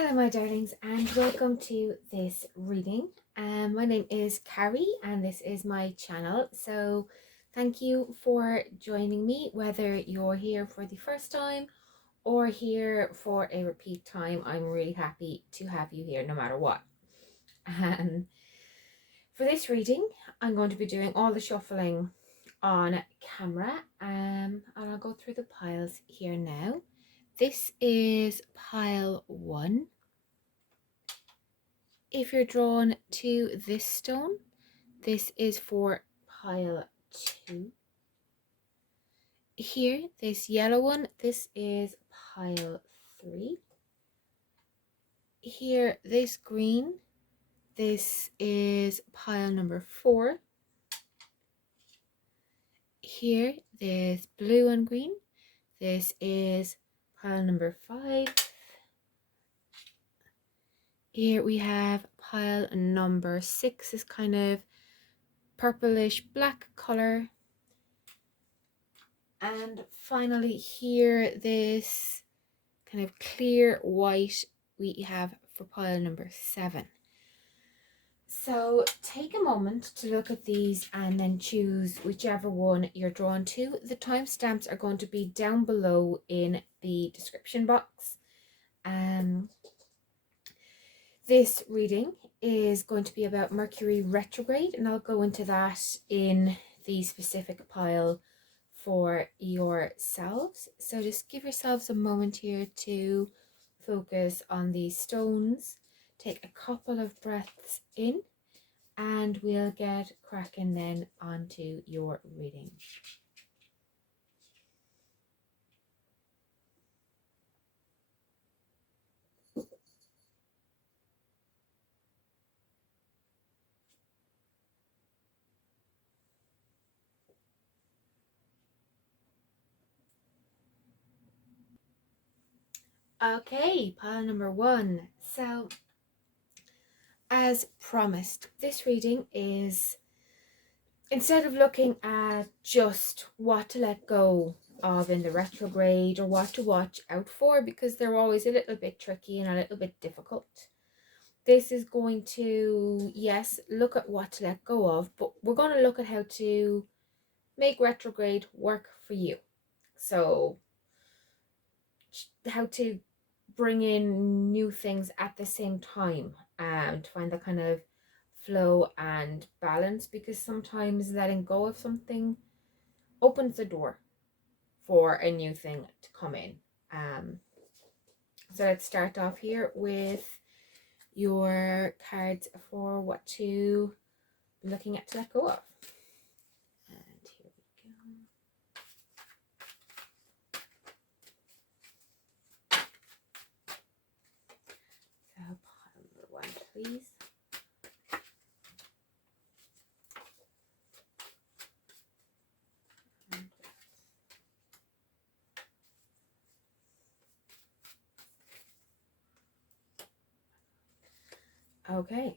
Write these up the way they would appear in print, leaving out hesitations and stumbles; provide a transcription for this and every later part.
Hello my darlings and welcome to this reading. My name is Karri and this is my channel, so thank you for joining me, whether you're here for the first time or here for a repeat time. I'm really happy to have you here no matter what. For this reading I'm going to be doing all the shuffling on camera, and I'll go through the piles here now. This is pile 1. If you're drawn to this stone, this is for pile 2. Here, this yellow one, this is pile 3. Here, this green, this is pile number 4. Here, this blue and green, this is pile number 5. Here we have pile number 6, this kind of purplish black color. And finally here, this kind of clear white we have for pile number 7. So take a moment to look at these and then choose whichever one you're drawn to. The timestamps are going to be down below in the description box. This reading is going to be about Mercury retrograde, and I'll go into that in the specific pile for yourselves. So just give yourselves a moment here to focus on these stones. Take a couple of breaths in and we'll get cracking then onto your reading. Okay, pile number 1. So as promised, this reading is, instead of looking at just what to let go of in the retrograde or what to watch out for, because they're always a little bit tricky and a little bit difficult, this is going to, yes, look at what to let go of, but we're going to look at how to make retrograde work for you. So how to bring in new things at the same time, to find that kind of flow and balance, because sometimes letting go of something opens the door for a new thing to come in. So let's start off here with your cards for what to be looking at to let go of. And here we go. So pile number 1, please. Okay,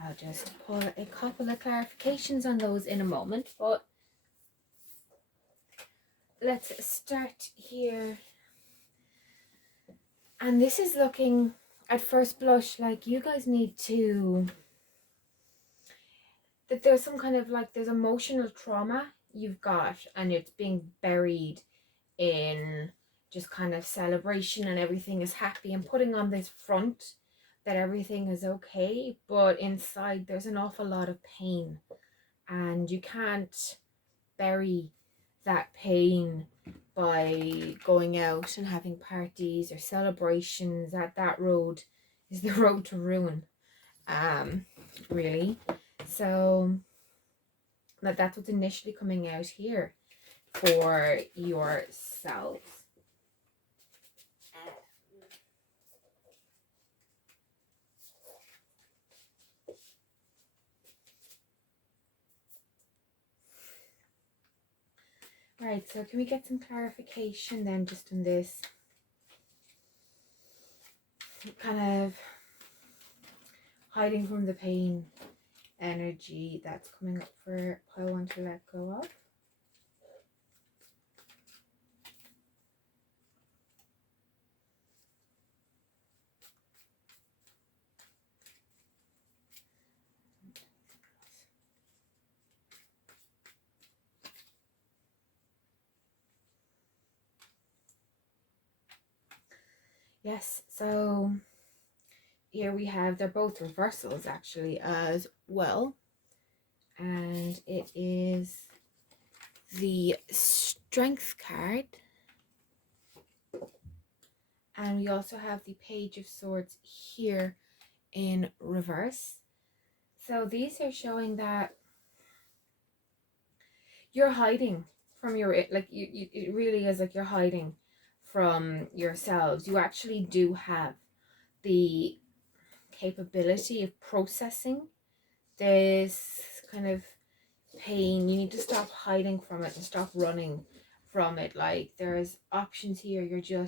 I'll just pull a couple of clarifications on those in a moment, but let's start here. And this is looking at first blush like you guys need to, that there's some kind of like, there's emotional trauma you've got and it's being buried in just kind of celebration and everything is happy and putting on this front that everything is okay, but inside there's an awful lot of pain and you can't bury that pain by going out and having parties or celebrations. That road is the road to ruin, really. So that's what's initially coming out here for yourselves. Right, so can we get some clarification then just on this kind of hiding from the pain energy that's coming up for pile 1 to let go of? Yes, so here we have, they're both reversals actually as well. And it is the Strength card. And we also have the Page of Swords here in reverse. So these are showing that you're hiding from your, like, it really is like you're hiding from yourselves. You actually do have the capability of processing this kind of pain. You need to stop hiding from it and stop running from it. Like, there's options here. You're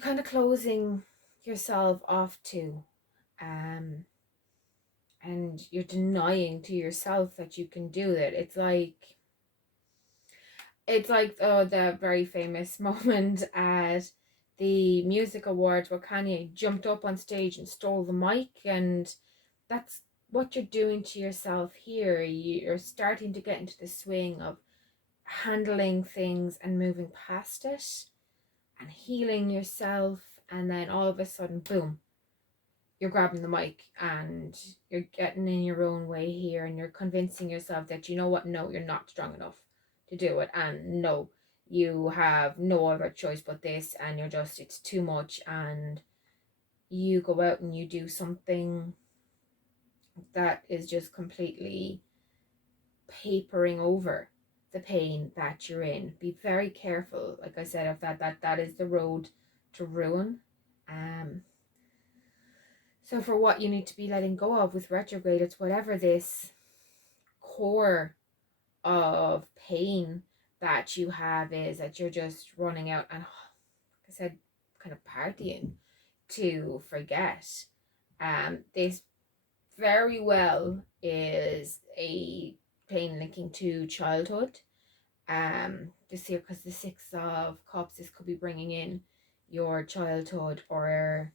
kind of closing yourself off to, and you're denying to yourself that you can do it. It's like the very famous moment at the music awards where Kanye jumped up on stage and stole the mic, and that's what you're doing to yourself here. You're starting to get into the swing of handling things and moving past it and healing yourself, and then all of a sudden, boom, you're grabbing the mic and you're getting in your own way here, and you're convincing yourself that, you know what, no, you're not strong enough to do it, and no, you have no other choice but this, and it's too much, and you go out and you do something that is just completely papering over the pain that you're in. Be very careful, like I said, of that is the road to ruin. So for what you need to be letting go of with retrograde, it's whatever this core of pain that you have is, that you're just running out and, like I said, kind of partying to forget. This very well is a pain linking to childhood. This year, because the Six of Cups, this could be bringing in your childhood or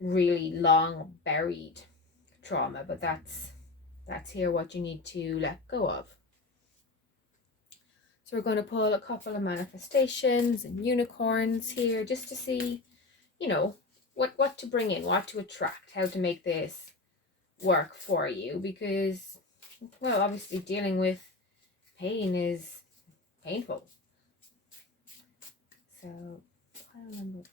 really long buried trauma, but that's here what you need to let go of. So we're going to pull a couple of manifestations and unicorns here just to see, what to bring in, what to attract, how to make this work for you, because, well, obviously dealing with pain is painful. So pile number one.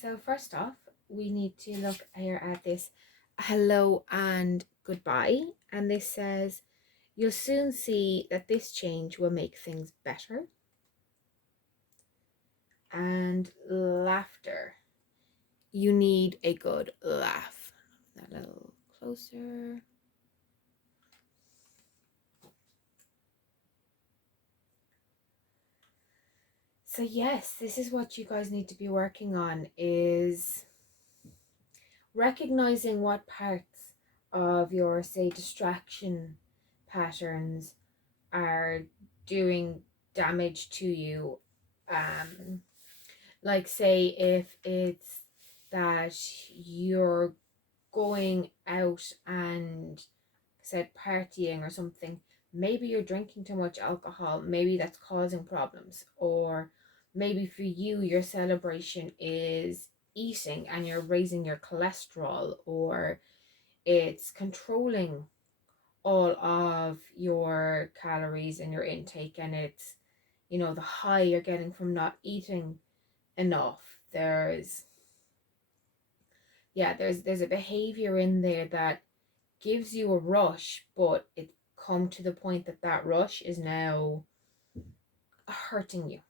So first off, we need to look here at this hello and goodbye. And this says, you'll soon see that this change will make things better. And laughter. You need a good laugh. That a little closer. So yes, this is what you guys need to be working on, is recognizing what parts of your, say, distraction patterns are doing damage to you. Like, say, if it's that you're going out and, said, partying or something, maybe you're drinking too much alcohol, maybe that's causing problems. Or maybe for you, your celebration is eating and you're raising your cholesterol, or it's controlling all of your calories and your intake, and it's, the high you're getting from not eating enough. There's a behavior in there that gives you a rush, but it come to the point that that rush is now hurting you.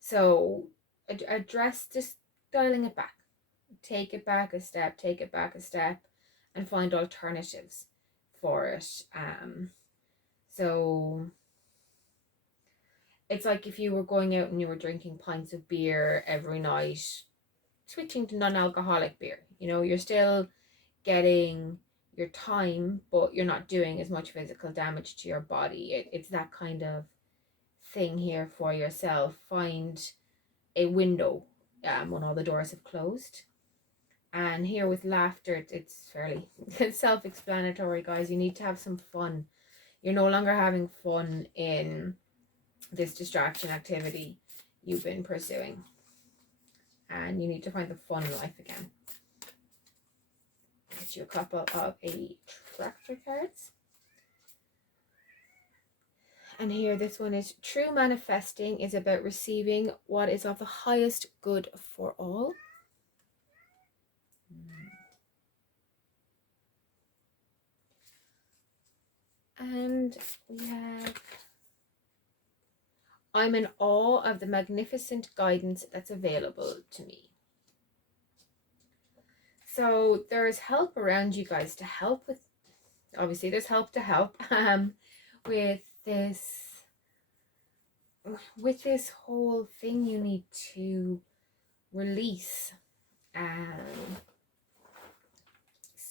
So address, just dialing it back, take it back a step, and find alternatives for it. So it's like if you were going out and you were drinking pints of beer every night, switching to non-alcoholic beer. You're still getting your time, but you're not doing as much physical damage to your body. It's that kind of thing here for yourself. Find a window, when all the doors have closed. And here with laughter, it's fairly self-explanatory, guys. You need to have some fun. You're no longer having fun in this distraction activity you've been pursuing. And you need to find the fun in life again. Get you a couple of Attractor cards. And here, this one is true manifesting is about receiving what is of the highest good for all. And we have, I'm in awe of the magnificent guidance that's available to me. So there's help around you guys to help with, obviously there's help to help with this whole thing you need to release.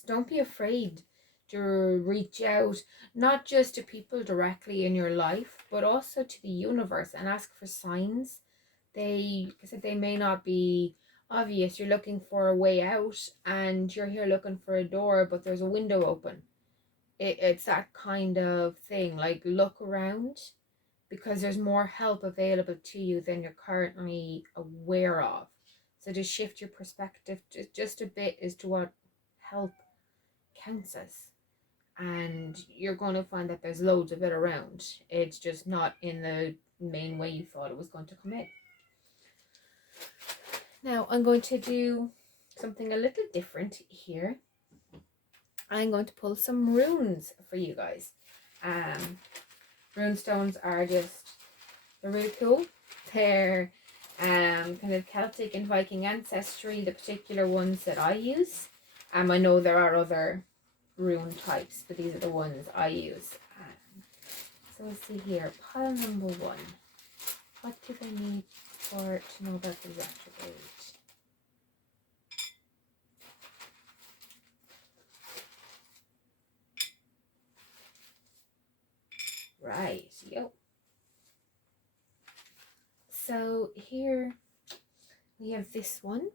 Don't be afraid to reach out, not just to people directly in your life, but also to the universe, and ask for signs. They may not be obvious. You're looking for a way out and you're here looking for a door, but there's a window open. It's that kind of thing. Like, look around, because there's more help available to you than you're currently aware of. So to shift your perspective just a bit as to what help counts as. And you're going to find that there's loads of it around. It's just not in the main way you thought it was going to come in. Now I'm going to do something a little different here. I'm going to pull some runes for you guys. Rune stones are they're really cool. They're kind of Celtic and Viking ancestry, the particular ones that I use. I know there are other rune types, but these are the ones I use. So let's see here. Pile number 1. What do they need to know about the retrograde? Right, yo. So here we have this one,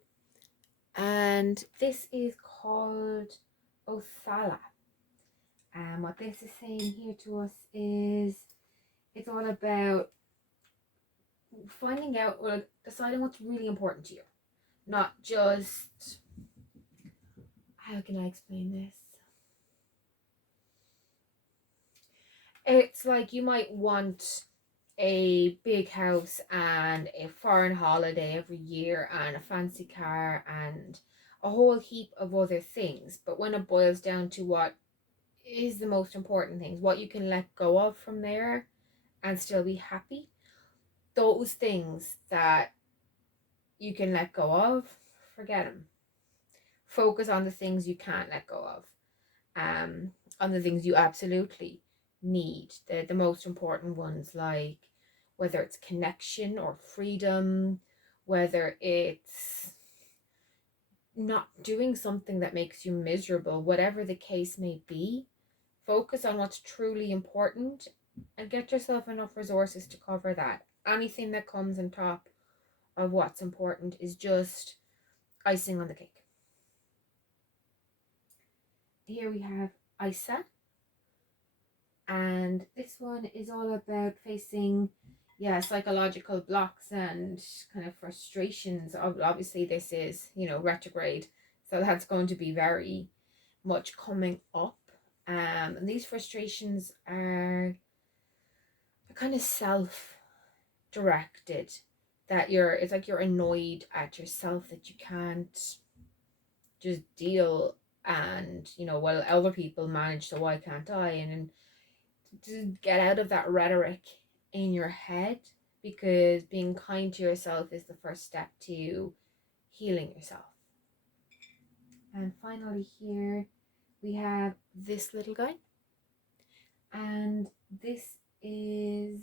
and this is called Othala. And what this is saying here to us is it's all about finding out or deciding what's really important to you. Not just, how can I explain this? It's like you might want a big house and a foreign holiday every year and a fancy car and a whole heap of other things. But when it boils down to what is the most important things, what you can let go of from there and still be happy, those things that you can let go of, forget them. Focus on the things you can't let go of. On the things you absolutely need, the most important ones, like whether it's connection or freedom, whether it's not doing something that makes you miserable, whatever the case may be. Focus on what's truly important and get yourself enough resources to cover that. Anything that comes on top of what's important is just icing on the cake. Here we have Isa, and this one is all about facing psychological blocks and kind of frustrations. Obviously this is, retrograde, so that's going to be very much coming up. And these frustrations are kind of self-directed, that it's like you're annoyed at yourself that you can't just deal, and well, other people manage, so why can't I? And to get out of that rhetoric in your head, because being kind to yourself is the first step to healing yourself. And finally here we have this little guy, and this is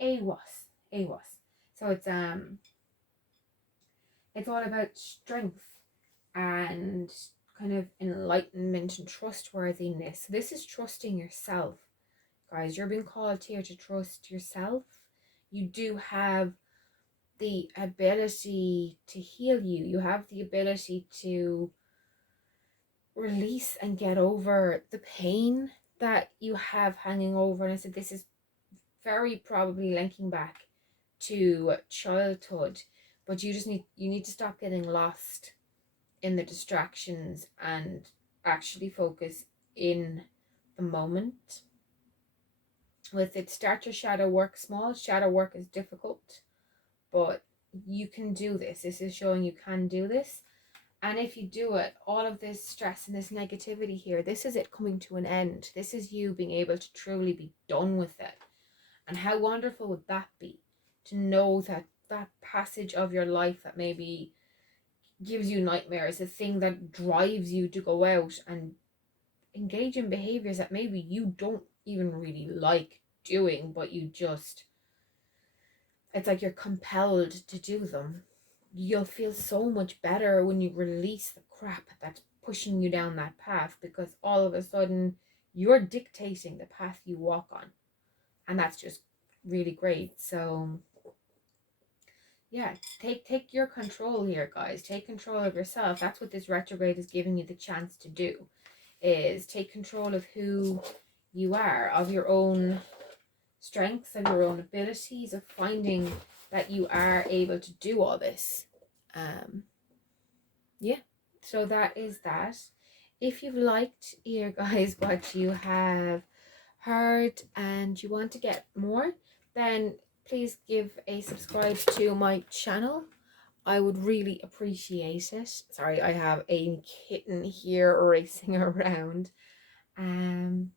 AWAS. So it's all about strength and kind of enlightenment and trustworthiness. This is trusting yourself guys. You're being called here to trust yourself. You do have the ability to heal you. You have the ability to release and get over the pain that you have hanging over. And I said this is very probably linking back to childhood, but you need to stop getting lost in the distractions and actually focus in the moment. With it, start your shadow work small. Shadow work is difficult, but you can do this. This is showing you can do this. And if you do it, all of this stress and this negativity here, this is it coming to an end. This is you being able to truly be done with it. And how wonderful would that be, to know that that passage of your life that maybe gives you nightmares, the thing that drives you to go out and engage in behaviors that maybe you don't even really like doing, but you just, it's like you're compelled to do them. You'll feel so much better when you release the crap that's pushing you down that path, because all of a sudden you're dictating the path you walk on. And that's just really great. So yeah, take your control here, guys. Take control of yourself. That's what this retrograde is giving you the chance to do, is take control of who you are, of your own strengths, of your own abilities, of finding that you are able to do all this. Yeah, so that is that. If you've liked here, guys, what you have heard and you want to get more, then please give a subscribe to my channel. I would really appreciate it. Sorry, I have a kitten here racing around. And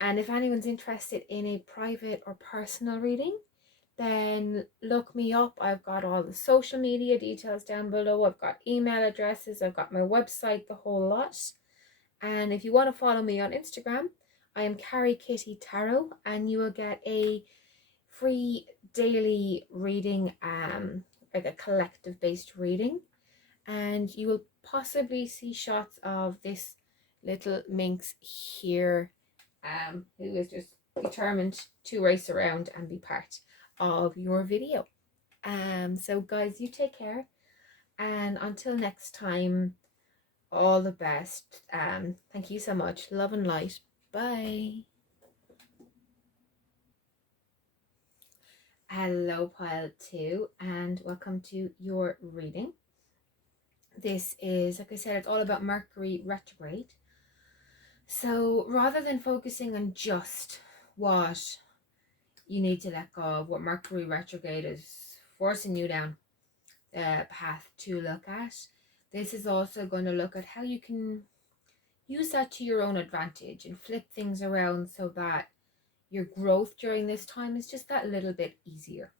if anyone's interested in a private or personal reading, then look me up. I've got all the social media details down below. I've got email addresses. I've got my website, the whole lot. And if you want to follow me on Instagram, I am Karri Kitty Tarot, and you will get a free daily reading, like a collective based reading, and you will possibly see shots of this little minx here, who is just determined to race around and be part of your video. So guys, you take care, and until next time, all the best. Thank you so much. Love and light. Bye. Hello, pile 2, and welcome to your reading. This is, like I said, it's all about Mercury retrograde. So rather than focusing on just what you need to let go of, what Mercury retrograde is forcing you down the path to look at, this is also going to look at how you can use that to your own advantage and flip things around so that your growth during this time is just that little bit easier.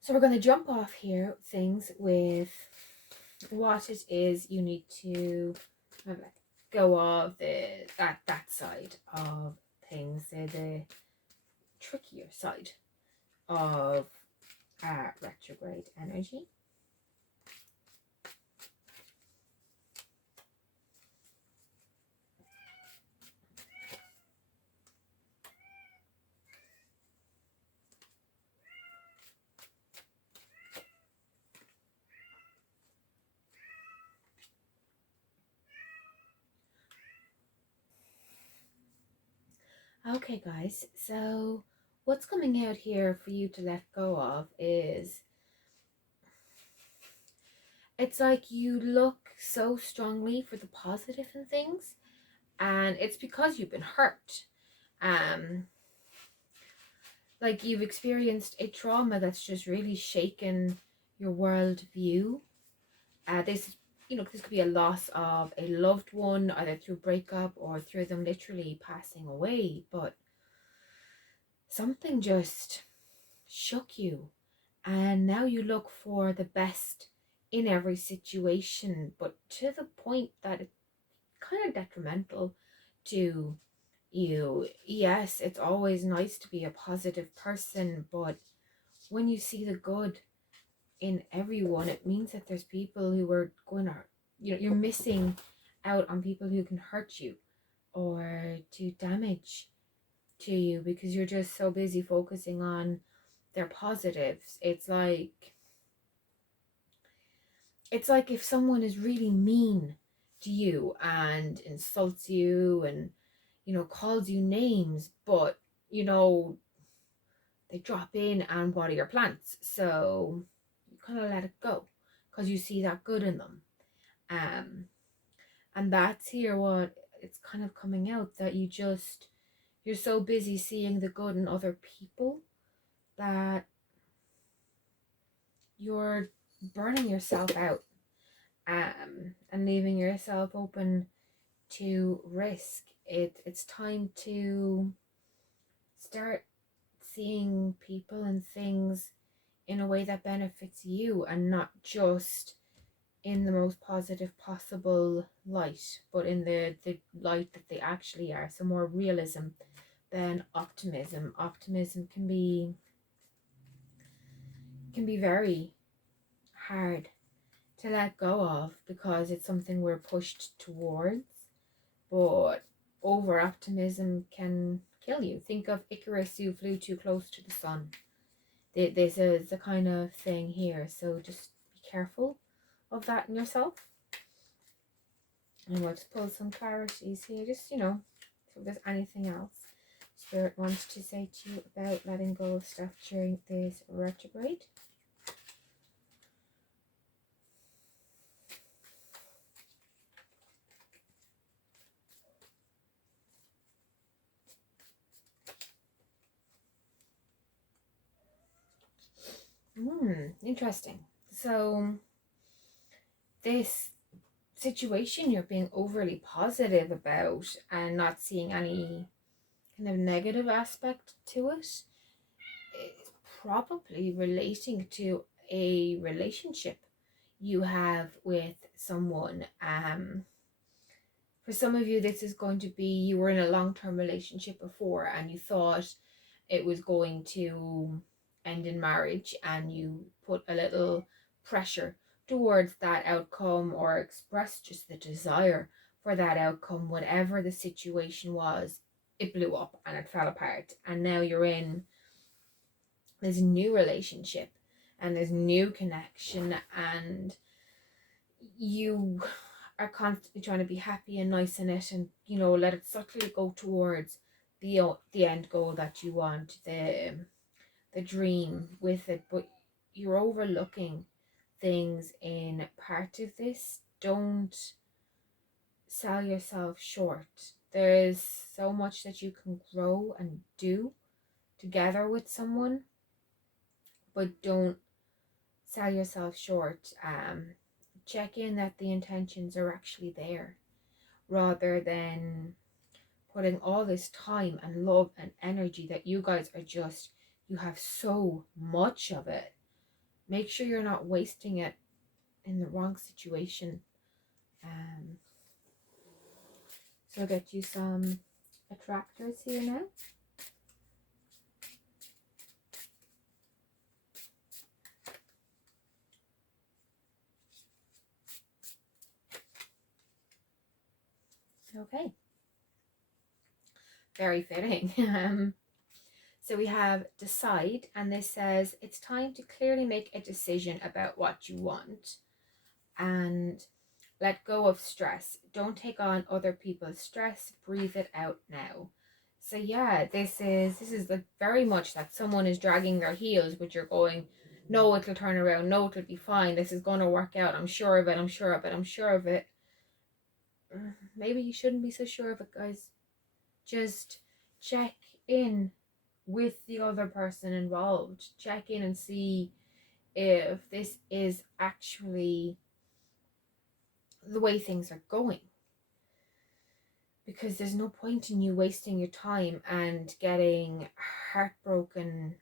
So we're going to jump off here things with what it is you need to let go of, that side of things, the trickier side of retrograde energy. Okay, guys, so what's coming out here for you to let go of is, it's like you look so strongly for the positive in things, and it's because you've been hurt. Like you've experienced a trauma that's just really shaken your world view. This could be a loss of a loved one, either through breakup or through them literally passing away, but something just shook you, and now you look for the best in every situation, but to the point that it's kind of detrimental to you. Yes, it's always nice to be a positive person, but when you see the good in everyone, it means that there's people who are going to, you're missing out on people who can hurt you. or do damage to you because you're just so busy focusing on their positives. It's like if someone is really mean to you and insults you and calls you names, but they drop in and water your plants, so you kind of let it go because you see that good in them. um and that's here what it's kind of coming out, that you're so busy seeing the good in other people that you're burning yourself out, and leaving yourself open to risk. It's time to start seeing people and things in a way that benefits you, and not just in the most positive possible light, but in the light that they actually are. So more realism than optimism. Optimism can be very hard to let go of because it's something we're pushed towards, but over optimism can kill you. Think of Icarus, who flew too close to the sun. This is the kind of thing here, so just be careful of that in yourself. And we'll just pull some clarities here, just so if there's anything else Spirit wants to say to you about letting go of stuff during this retrograde. Interesting. So this situation you're being overly positive about and not seeing any kind of negative aspect to it is probably relating to a relationship you have with someone. For some of you, this is going to be, you were in a long-term relationship before and you thought it was going to end in marriage, and you put a little pressure towards that outcome or expressed just the desire for that outcome. Whatever the situation was, it blew up and it fell apart, and now you're in this new relationship and this new connection, and you are constantly trying to be happy and nice in it, and let it subtly go towards the end goal that you want, the dream with it, but you're overlooking things in part of this. Don't sell yourself short. There's so much that you can grow and do together with someone, but don't sell yourself short. Check in that the intentions are actually there, rather than putting all this time and love and energy that you guys are just, you have so much of it. Make sure you're not wasting it in the wrong situation. So I'll get you some attractors here now. Okay. Very fitting. So we have decide, and this says it's time to clearly make a decision about what you want and let go of stress. Don't take on other people's stress. Breathe it out now. So yeah, this is like very much that someone is dragging their heels, but you're going, no, it'll turn around. No, it'll be fine. This is going to work out. I'm sure of it. I'm sure of it. I'm sure of it. Maybe you shouldn't be so sure of it, guys. Just check in with the other person involved. Check in and see if this is actually the way things are going, because there's no point in you wasting your time and getting heartbroken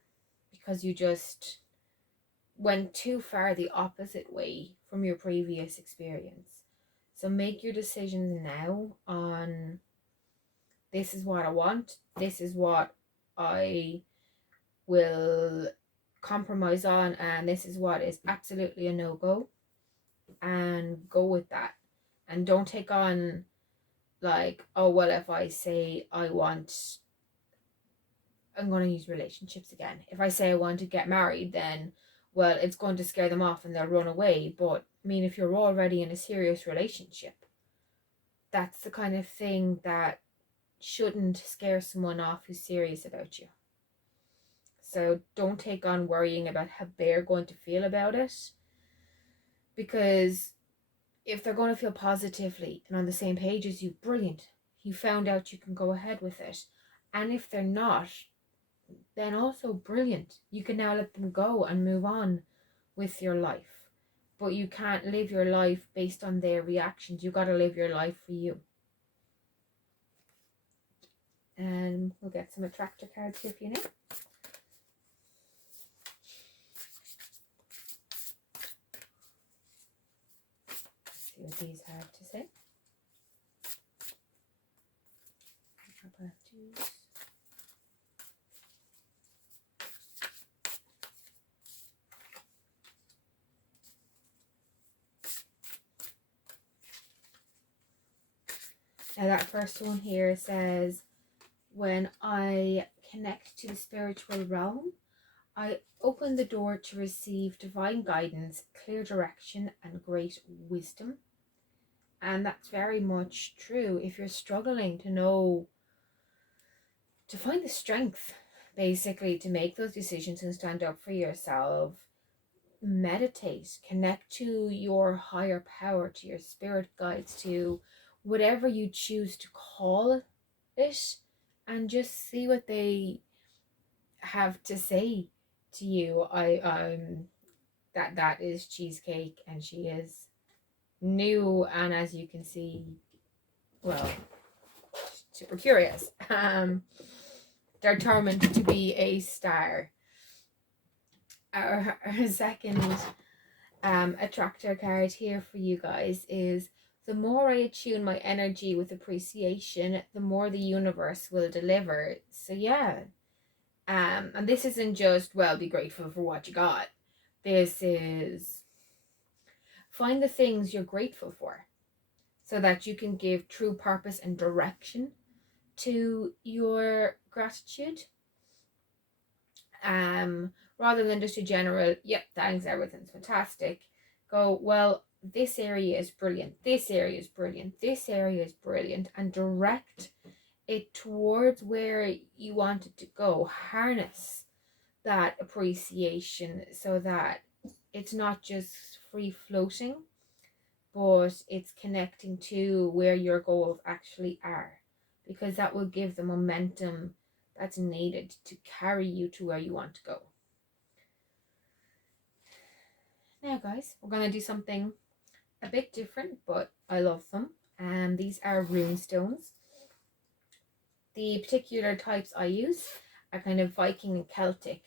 because you just went too far the opposite way from your previous experience. So make your decisions now on, this is what I want, this is what I will compromise on, and this is what is absolutely a no-go, and go with that. And don't take on like, oh, well, if I say I'm going to use relationships again. If I say I want to get married, then, well, it's going to scare them off and they'll run away. But I mean, if you're already in a serious relationship, that's the kind of thing that shouldn't scare someone off who's serious about you. So don't take on worrying about how they're going to feel about it, because if they're going to feel positively and on the same page as you, brilliant. You found out you can go ahead with it. And if they're not, then also brilliant. You can now let them go and move on with your life. But you can't live your life based on their reactions. You got to live your life for you. And we'll get some attractor cards here for you now. See what these have to say. Now that first one here says, when I connect to the spiritual realm, I open the door to receive divine guidance, clear direction, and great wisdom. And that's very much true. If you're struggling to know, to find the strength, basically, to make those decisions and stand up for yourself, meditate, connect to your higher power, to your spirit guides, to whatever you choose to call it, and just see what they have to say to you. That is Cheesecake, and she is new, and as you can see, well, super curious, determined to be a star. Our second attractor card here for you guys is, the more I attune my energy with appreciation, the more the universe will deliver. So yeah, and this isn't just, well, be grateful for what you got. This is, find the things you're grateful for so that you can give true purpose and direction to your gratitude. Rather than just a general, yep, thanks, everything's fantastic. Go, well, this area is brilliant, this area is brilliant, this area is brilliant, and direct it towards where you want it to go. Harness that appreciation so that it's not just free floating, but it's connecting to where your goals actually are, because that will give the momentum that's needed to carry you to where you want to go. Now guys, we're going to do something a bit different, but I love them. And these are rune stones. The particular types I use are kind of Viking and Celtic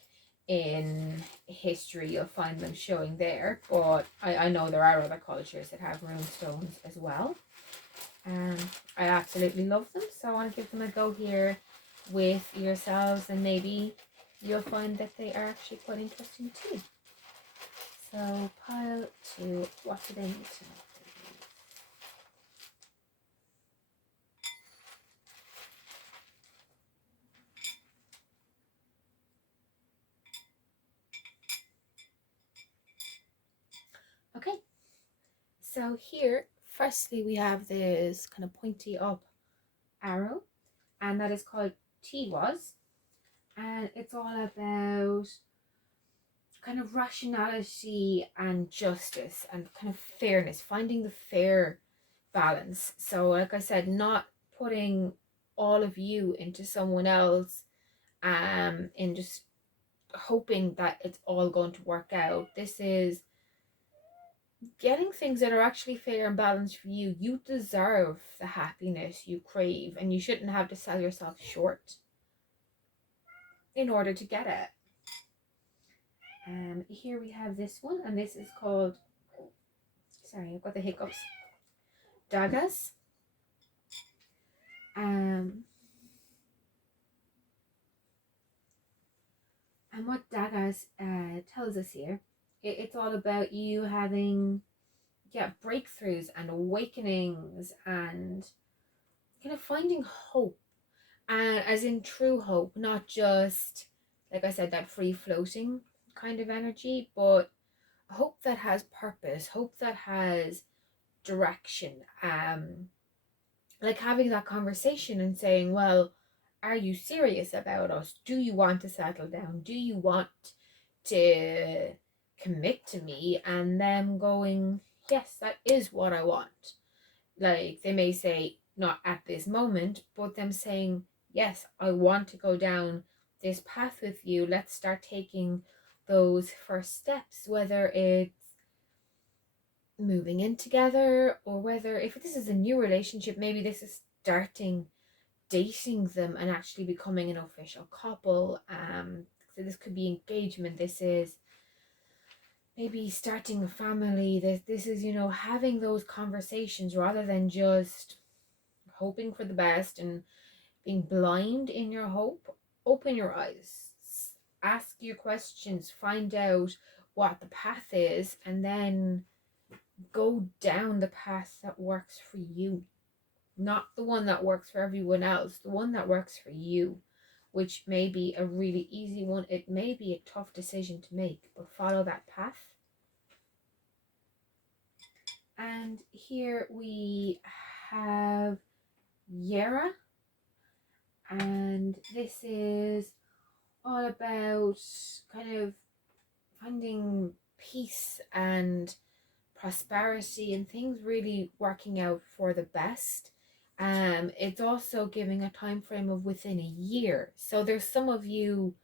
in history. You'll find them showing there, but I know there are other cultures that have rune stones as well. I absolutely love them, so I want to give them a go here with yourselves, and maybe you'll find that they are actually quite interesting too. So pile 2, what do they need to know? Okay, so here, firstly, we have this kind of pointy up arrow, and that is called Tiwaz, and it's all about kind of rationality and justice and kind of fairness, finding the fair balance. So like I said, not putting all of you into someone else, and just hoping that it's all going to work out. This is getting things that are actually fair and balanced for you. You deserve the happiness you crave, and you shouldn't have to sell yourself short in order to get it. Here we have this one, and this is called, sorry, I've got the hiccups, Dagas. And what Dagas tells us here, it's all about you having breakthroughs and awakenings and kind of finding hope, and as in true hope, not just, like I said, that free floating kind of energy, but hope that has purpose, hope that has direction. Like having that conversation and saying, well, are you serious about us? Do you want to settle down? Do you want to commit to me? And them going, yes, that is what I want. Like they may say, not at this moment, but them saying, yes, I want to go down this path with you. Let's start taking those first steps, whether it's moving in together, or whether if this is a new relationship, maybe this is starting dating them and actually becoming an official couple. So this could be engagement, this is maybe starting a family, this is, you know, having those conversations rather than just hoping for the best and being blind in your hope. Open your eyes, ask your questions, find out what the path is, and then go down the path that works for you, not the one that works for everyone else, the one that works for you, which may be a really easy one. It may be a tough decision to make, but follow that path. And here we have Yera, and this is all about kind of finding peace and prosperity and things really working out for the best. It's also giving a time frame of within a year. So there's some of you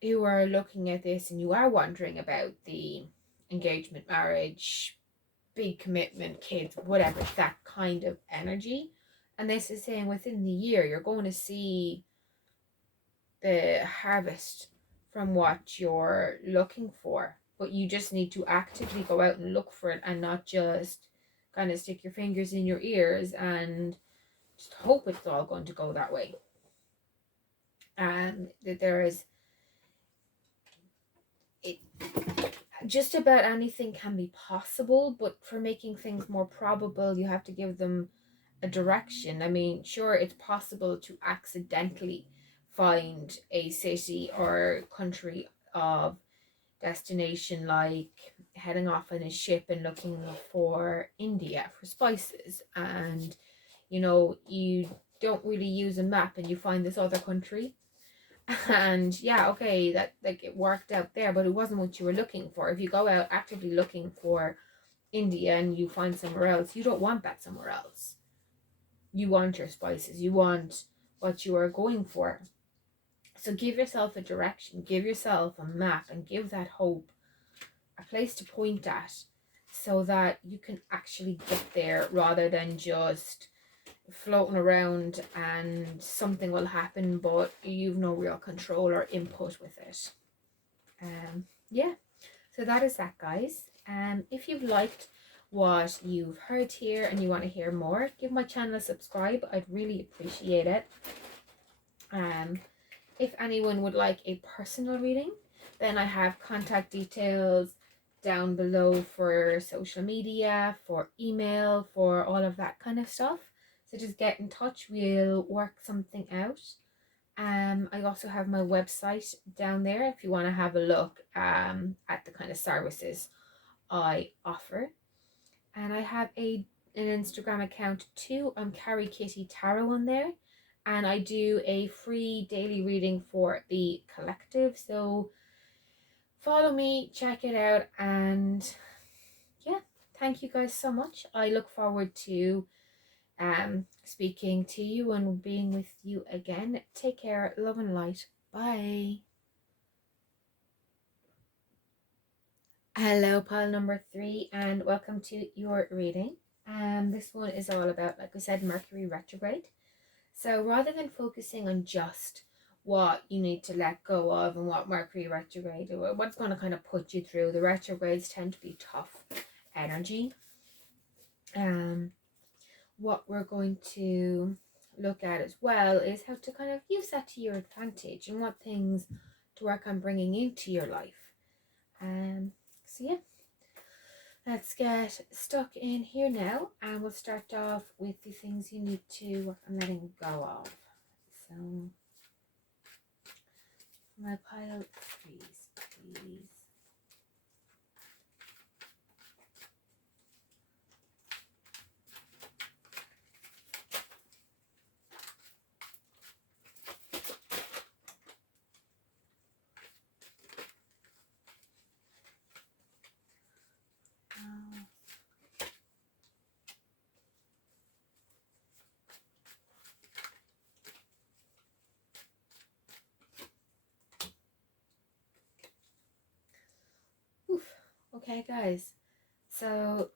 who are looking at this and you are wondering about the engagement, marriage, big commitment, kids, whatever, that kind of energy. And this is saying within the year you're going to see the harvest from what you're looking for, but you just need to actively go out and look for it and not just kind of stick your fingers in your ears and just hope it's all going to go that way. And that there is it, just about anything can be possible, but for making things more probable you have to give them a direction. I mean, sure, it's possible to accidentally find a city or country of destination, like heading off in a ship and looking for India for spices, and you know, you don't really use a map and you find this other country, and yeah, okay, that like it worked out there, but it wasn't what you were looking for. If you go out actively looking for India and you find somewhere else, you don't want that somewhere else. You want your spices, you want what you are going for. So give yourself a direction, give yourself a map, and give that hope a place to point at so that you can actually get there rather than just floating around and something will happen but you've no real control or input with it. Yeah, so that is that, guys. If you've liked what you've heard here and you want to hear more, give my channel a subscribe. I'd really appreciate it. If anyone would like a personal reading, then I have contact details down below for social media, for email, for all of that kind of stuff. So just get in touch, we'll work something out. I also have my website down there if you want to have a look at the kind of services I offer. And I have an Instagram account too. I'm Karri Kitty Tarot on there. And I do a free daily reading for the collective. So follow me, check it out, and yeah, thank you guys so much. I look forward to speaking to you and being with you again. Take care, love and light. Bye. Hello, pile number 3, and welcome to your reading. This one is all about, like I said, Mercury retrograde. So rather than focusing on just what you need to let go of and what Mercury retrograde, or what's going to kind of put you through, the retrogrades tend to be tough energy. What we're going to look at as well is how to kind of use that to your advantage and what things to work on bringing into your life. So yeah, Let's get stuck in here now, and we'll start off with the things you need to work on letting go of. So, my pile, please. Oof. Okay, guys. So,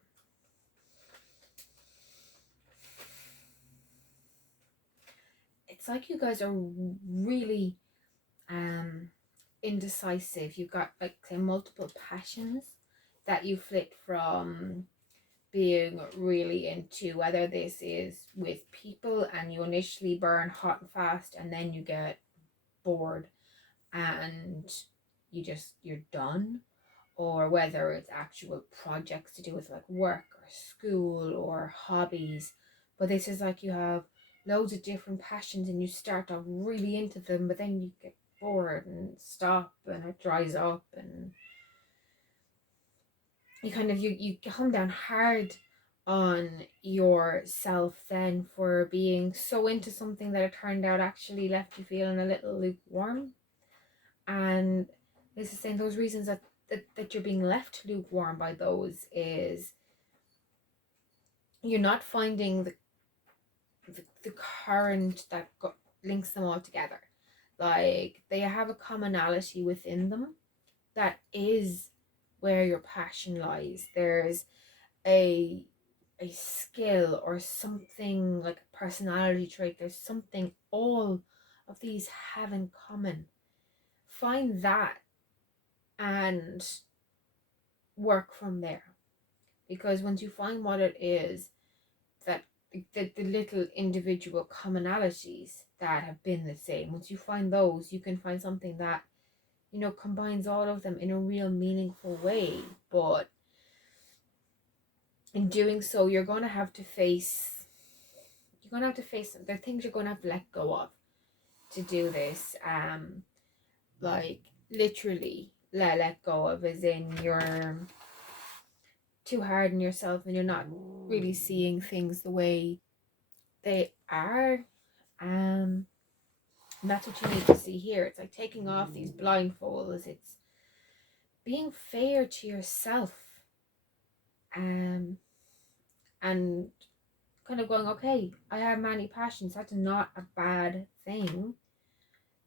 it's like you guys are really indecisive. You've got, like, say, multiple passions that you flit from being really into, whether this is with people and you initially burn hot and fast and then you get bored and you're done, or whether it's actual projects to do with like work or school or hobbies. But this is like you have loads of different passions and you start off really into them, but then you get bored and stop and it dries up, and you come down hard on yourself then for being so into something that it turned out actually left you feeling a little lukewarm. And this is saying those reasons that you're being left lukewarm by those is you're not finding the current that links them all together. Like, they have a commonality within them that is where your passion lies. There's a skill or something, like a personality trait. There's something all of these have in common. Find that and work from there, because once you find what it is, that the little individual commonalities that have been the same, once you find those, you can find something that combines all of them in a real meaningful way. But in doing so, you're going to have to face the things you're going to have to let go of to do this. Like, literally let go of, as in you're too hard on yourself and you're not really seeing things the way they are. And that's what you need to see here. It's like taking off these blindfolds. It's being fair to yourself, and kind of going, okay, I have many passions. That's not a bad thing.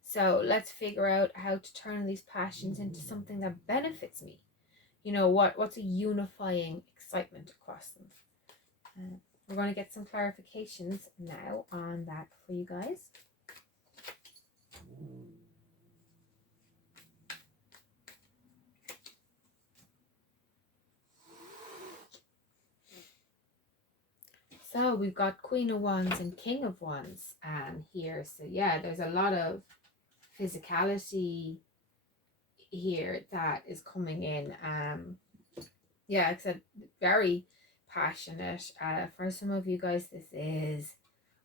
So let's figure out how to turn these passions into something that benefits me. What's a unifying excitement across them? We're going to get some clarifications now on that for you guys. So we've got Queen of Wands and King of Wands here. So yeah, there's a lot of physicality here that is coming in. Yeah, like I said, very passionate. For some of you guys, this is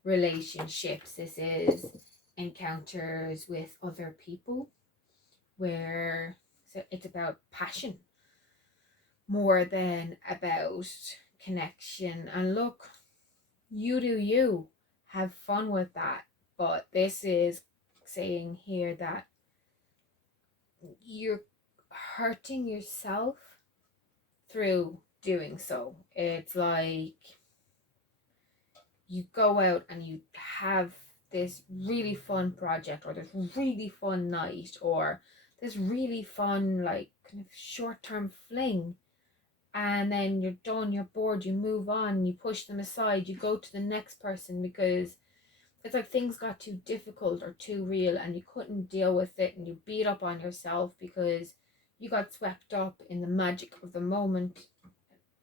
relationships. This is encounters with other people, where it's about passion more than about connection. And look, you do you, have fun with that. But this is saying here that you're hurting yourself through doing so. It's like you go out and you have this really fun project, or this really fun night, or this really fun, like, kind of short-term fling, and then you're done, you're bored, you move on, you push them aside, you go to the next person, because it's like things got too difficult or too real and you couldn't deal with it, and you beat up on yourself because you got swept up in the magic of the moment.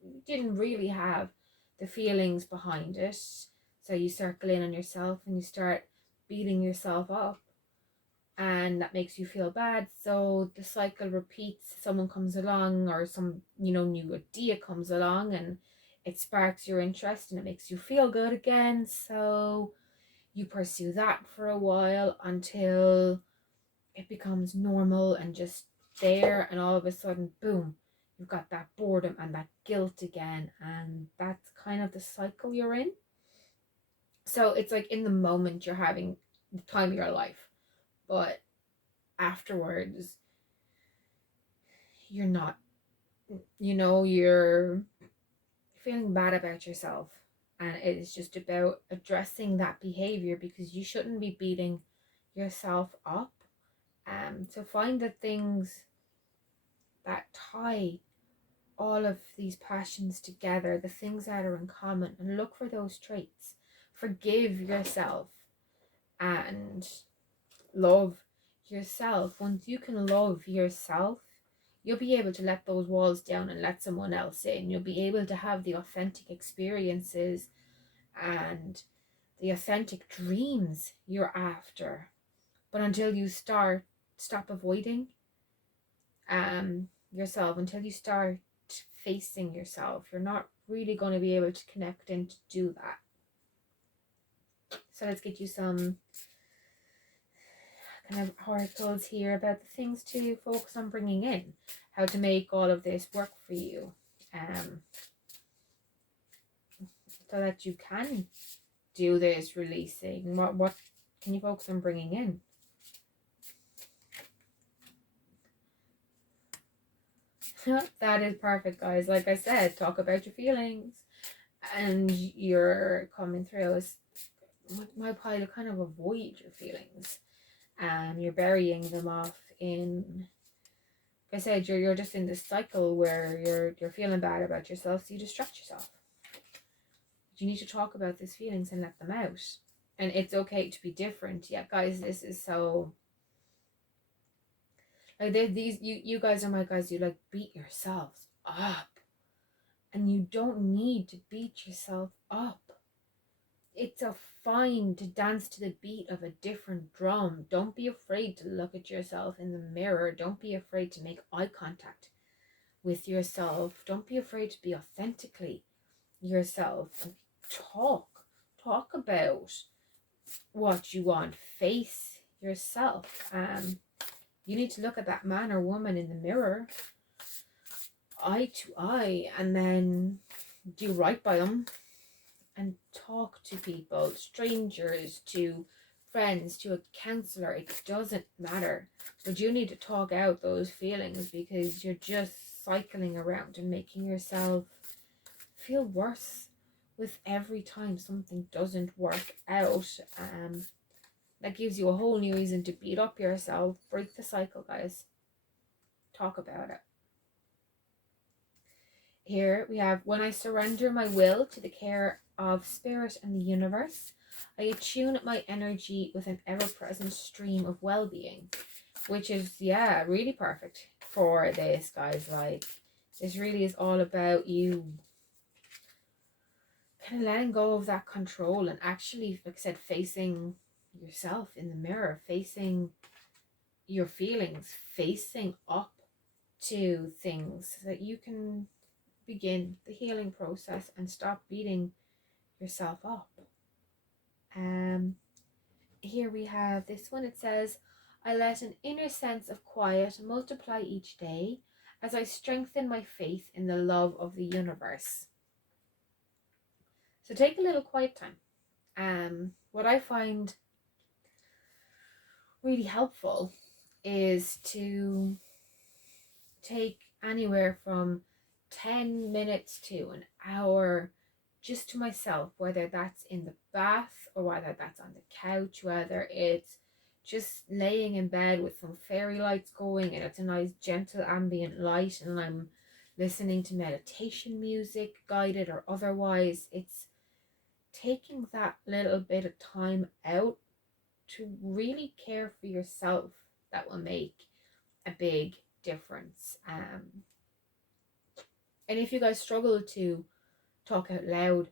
You didn't really have the feelings behind it. So you circle in on yourself and you start beating yourself up. and that makes you feel bad. So the cycle repeats. Someone comes along, or some, new idea comes along, and it sparks your interest and it makes you feel good again. So you pursue that for a while until it becomes normal and just there, and all of a sudden, boom, you've got that boredom and that guilt again, and that's kind of the cycle you're in. So it's like in the moment you're having the time of your life, but afterwards you're not, you're feeling bad about yourself, and it is just about addressing that behavior, because you shouldn't be beating yourself up. So find the things that tie all of these passions together, the things that are in common, and look for those traits. Forgive yourself and love yourself. Once you can love yourself, you'll be able to let those walls down and let someone else in. You'll be able to have the authentic experiences and the authentic dreams you're after. But until you stop avoiding yourself, until you start facing yourself, you're not really going to be able to connect and to do that. So let's get you some kind of oracles here about the things to focus on bringing in, how to make all of this work for you, so that you can do this releasing. What can you focus on bringing in? That is perfect, guys. Like I said, talk about your feelings, and you're coming through. My pile kind of avoid your feelings. You're burying them off in. Like I said, you're just in this cycle where you're feeling bad about yourself, so you distract yourself. But you need to talk about these feelings and let them out. And it's okay to be different. Yeah, guys, this is so. Like you guys are my guys. You like beat yourselves up, and you don't need to beat yourself up. It's a fine to dance to the beat of a different drum. Don't be afraid to look at yourself in the mirror. Don't be afraid to make eye contact with yourself. Don't be afraid to be authentically yourself. And talk about what you want. Face yourself. You need to look at that man or woman in the mirror, eye to eye, and then do right by them and talk to people, strangers, to friends, to a counselor. It doesn't matter, but you need to talk out those feelings, because you're just cycling around and making yourself feel worse with every time something doesn't work out. That gives you a whole new reason to beat up yourself. Break the cycle, guys. Talk about it. Here we have, when I surrender my will to the care of spirit and the universe, I attune my energy with an ever-present stream of well-being, which is, yeah, really perfect for this, guys. Like, this really is all about you kind of letting go of that control and actually, like I said, facing yourself in the mirror, facing your feelings, facing up to things, so that you can begin the healing process and stop beating yourself up. Here we have this one. It says, I let an inner sense of quiet multiply each day as I strengthen my faith in the love of the universe. So take a little quiet time. What I find really helpful is to take anywhere from 10 minutes to an hour just to myself, whether that's in the bath or whether that's on the couch, whether it's just laying in bed with some fairy lights going and it's a nice gentle ambient light and I'm listening to meditation music, guided or otherwise. It's taking that little bit of time out to really care for yourself that will make a big difference. And if you guys struggle to talk out loud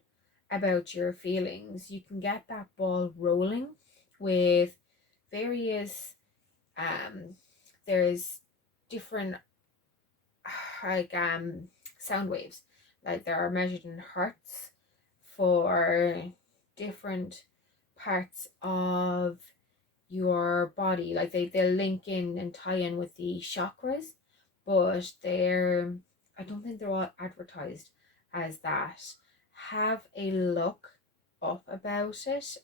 about your feelings, you can get that ball rolling with various There's different like sound waves, like they are measured in hertz for different parts of your body. Like they link in and tie in with the chakras, but I don't think they're all advertised as that. Have a look up about it.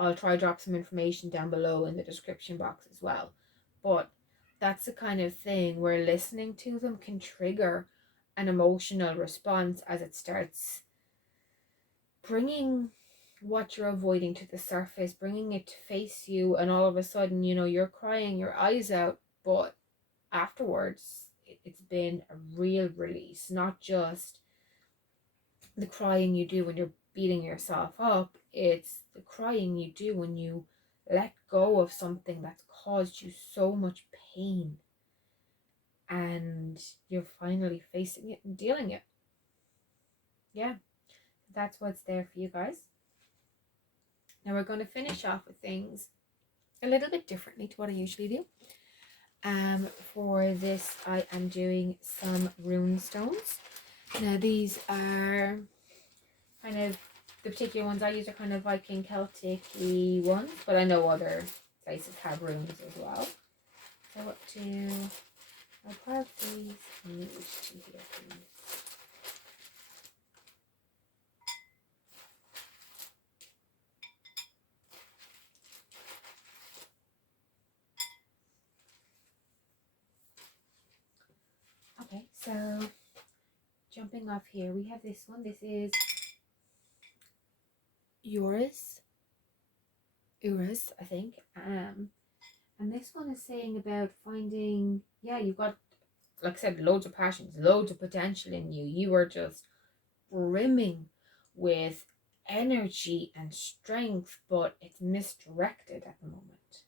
I'll try to drop some information down below in the description box as well. But that's the kind of thing where listening to them can trigger an emotional response as it starts bringing what you're avoiding to the surface, bringing it to face you, and all of a sudden, you're crying your eyes out, but afterwards, it's been a real release, not just the crying you do when you're beating yourself up, it's the crying you do when you let go of something that's caused you so much pain and you're finally facing it and dealing it. Yeah, that's what's there for you guys. Now we're going to finish off with things a little bit differently to what I usually do. For this, I am doing some rune stones. Now these are kind of, the particular ones I use are kind of Viking Celtic-y ones, but I know other places have runes as well. So what do I grab these and use to here, please? Okay, so jumping off here, we have this one. This is Uris, I think. And this one is saying about finding, you've got, like I said, loads of passions, loads of potential in you. You are just brimming with energy and strength, but it's misdirected at the moment.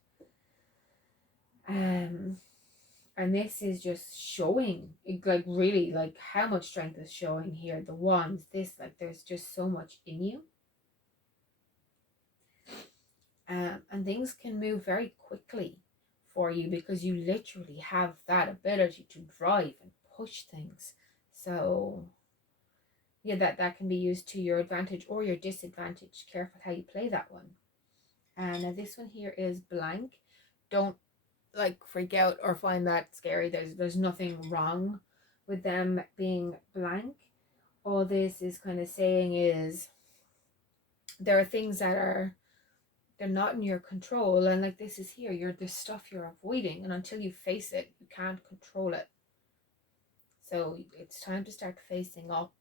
And this is just showing, like, really, like, how much strength is showing here. The wands, this, like, there's just so much in you. And things can move very quickly for you because you literally have that ability to drive and push things. So yeah, that can be used to your advantage or your disadvantage. Careful how you play that one. And this one here is blank. Don't like freak out or find that scary. There's nothing wrong with them being blank. All this is kind of saying is there are things that they're not in your control, and like this is here, there's stuff you're avoiding, and until you face it, you can't control it. So it's time to start facing up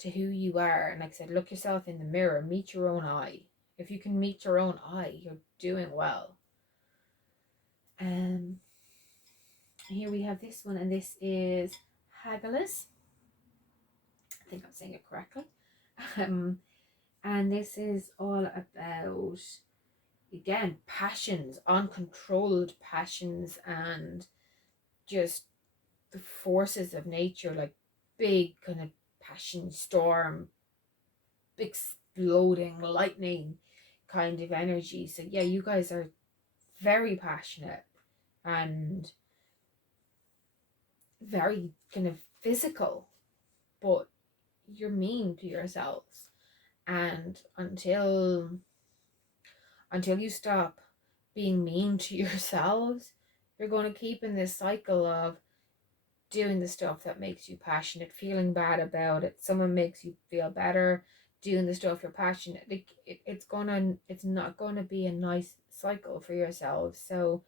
to who you are. And like I said, look yourself in the mirror, meet your own eye. If you can meet your own eye, you're doing well. Here we have this one, and this is Hagalaz. I think I'm saying it correctly. And this is all about, again, passions, uncontrolled passions, and just the forces of nature, like big kind of passion storm, exploding lightning kind of energy. So yeah, you guys are very passionate and very kind of physical, but you're mean to yourselves. And until you stop being mean to yourselves, you're going to keep in this cycle of doing the stuff that makes you passionate, feeling bad about it. Someone makes you feel better, doing the stuff you're passionate. Like it's not gonna be a nice cycle for yourselves. So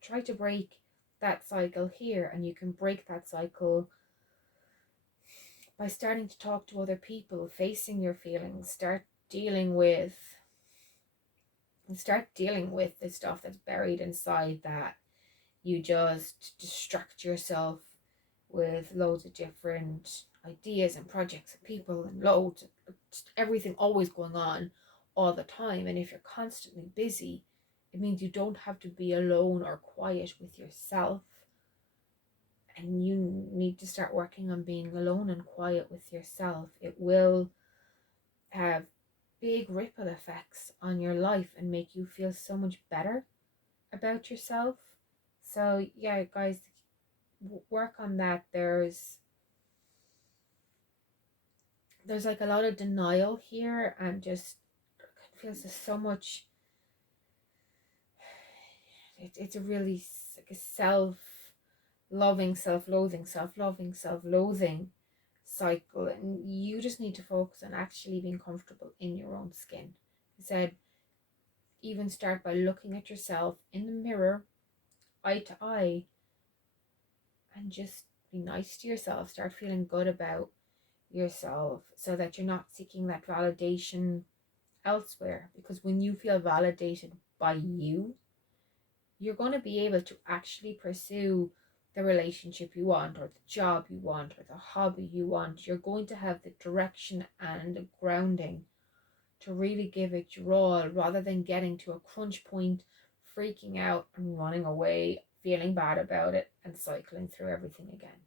try to break that cycle here, and you can break that cycle by starting to talk to other people, facing your feelings, start dealing with the stuff that's buried inside that you just distract yourself with loads of different ideas and projects and people and loads of everything always going on all the time. And if you're constantly busy, it means you don't have to be alone or quiet with yourself. And you need to start working on being alone and quiet with yourself. It will have big ripple effects on your life and make you feel so much better about yourself. So yeah, guys, work on that. There's like a lot of denial here, and just feels there's so much. It's a really like a self-loving, self-loathing, self-loving, self-loathing cycle, and you just need to focus on actually being comfortable in your own skin. I said, even start by looking at yourself in the mirror, eye to eye, and just be nice to yourself. Start feeling good about yourself so that you're not seeking that validation elsewhere, because when you feel validated by you, you're going to be able to actually pursue the relationship you want, or the job you want, or the hobby you want. You're going to have the direction and the grounding to really give it your all, rather than getting to a crunch point, freaking out and running away, feeling bad about it, and cycling through everything again.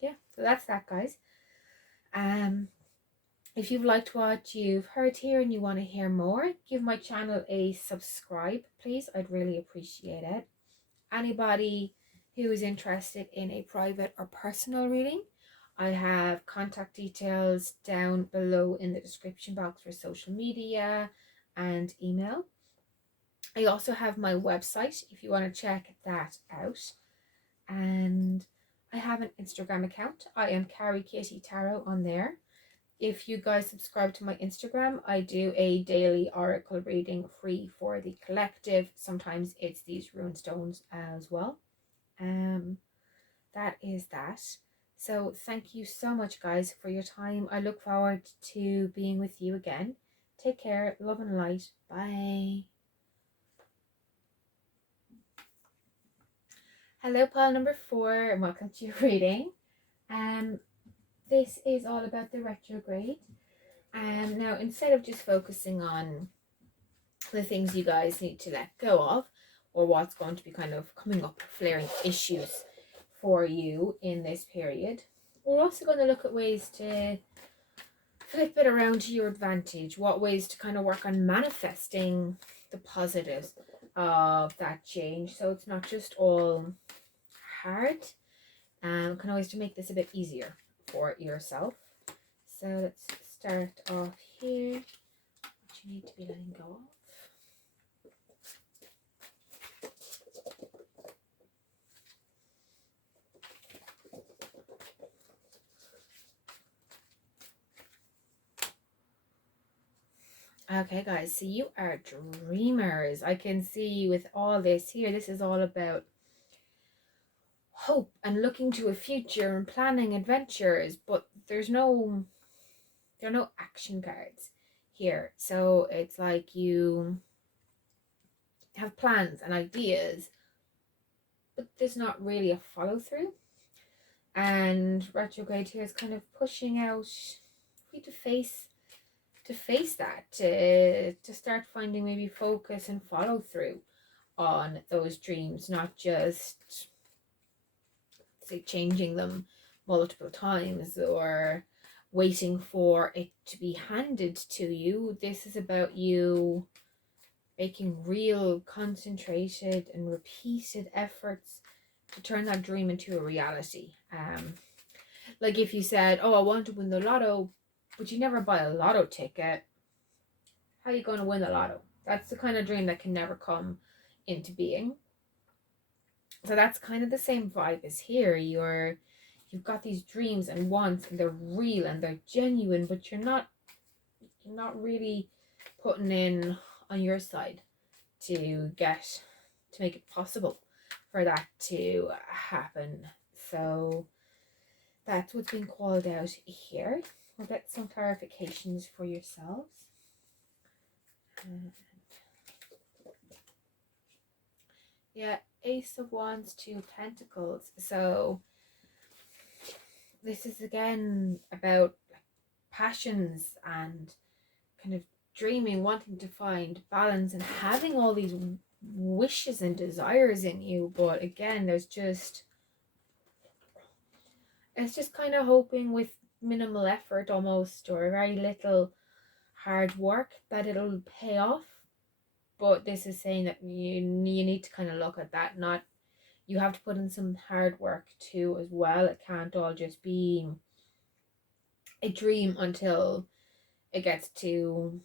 Yeah, so that's that, guys. If you've liked what you've heard here and you want to hear more, give my channel a subscribe, please. I'd really appreciate it. Anybody who is interested in a private or personal reading, I have contact details down below in the description box for social media and email. I also have my website if you want to check that out. And I have an Instagram account. I am Karri Kitty Tarot on there. If you guys subscribe to my Instagram, I do a daily oracle reading free for the collective. Sometimes it's these rune stones as well. That is that. So thank you so much, guys, for your time. I look forward to being with you again. Take care, love and light. Bye. Hello, pile number 4, and welcome to your reading. This is all about the retrograde. Now, instead of just focusing on the things you guys need to let go of, or what's going to be kind of coming up, flaring issues for you in this period, we're also going to look at ways to flip it around to your advantage. What ways to kind of work on manifesting the positives of that change, so it's not just all hard. Kind of ways to make this a bit easier for yourself. So let's start off here. What you need to be letting go of. Okay, guys, so you are dreamers. I can see with all this here, this is all about hope and looking to a future and planning adventures, but there are no action cards here. So it's like you have plans and ideas, but there's not really a follow through. And retrograde here is kind of pushing out for you to face that, to start finding maybe focus and follow through on those dreams, not just say changing them multiple times or waiting for it to be handed to you. This is about you making real, concentrated and repeated efforts to turn that dream into a reality. Like if you said, oh, I want to win the lotto, but you never buy a lotto ticket, how are you going to win the lotto? That's the kind of dream that can never come into being. So that's kind of the same vibe as here. You've got these dreams and wants, and they're real and they're genuine, but you're not really putting in on your side to make it possible for that to happen. So that's what's being called out here. We'll get some clarifications for yourselves. Yeah, Ace of Wands, 2 of Pentacles. So this is again about passions and kind of dreaming, wanting to find balance and having all these wishes and desires in you. But again, it's just kind of hoping with minimal effort almost, or very little hard work, that it'll pay off. but this is saying that you need to kind of look at that. Not, you have to put in some hard work too as well. It can't all just be a dream until it gets to,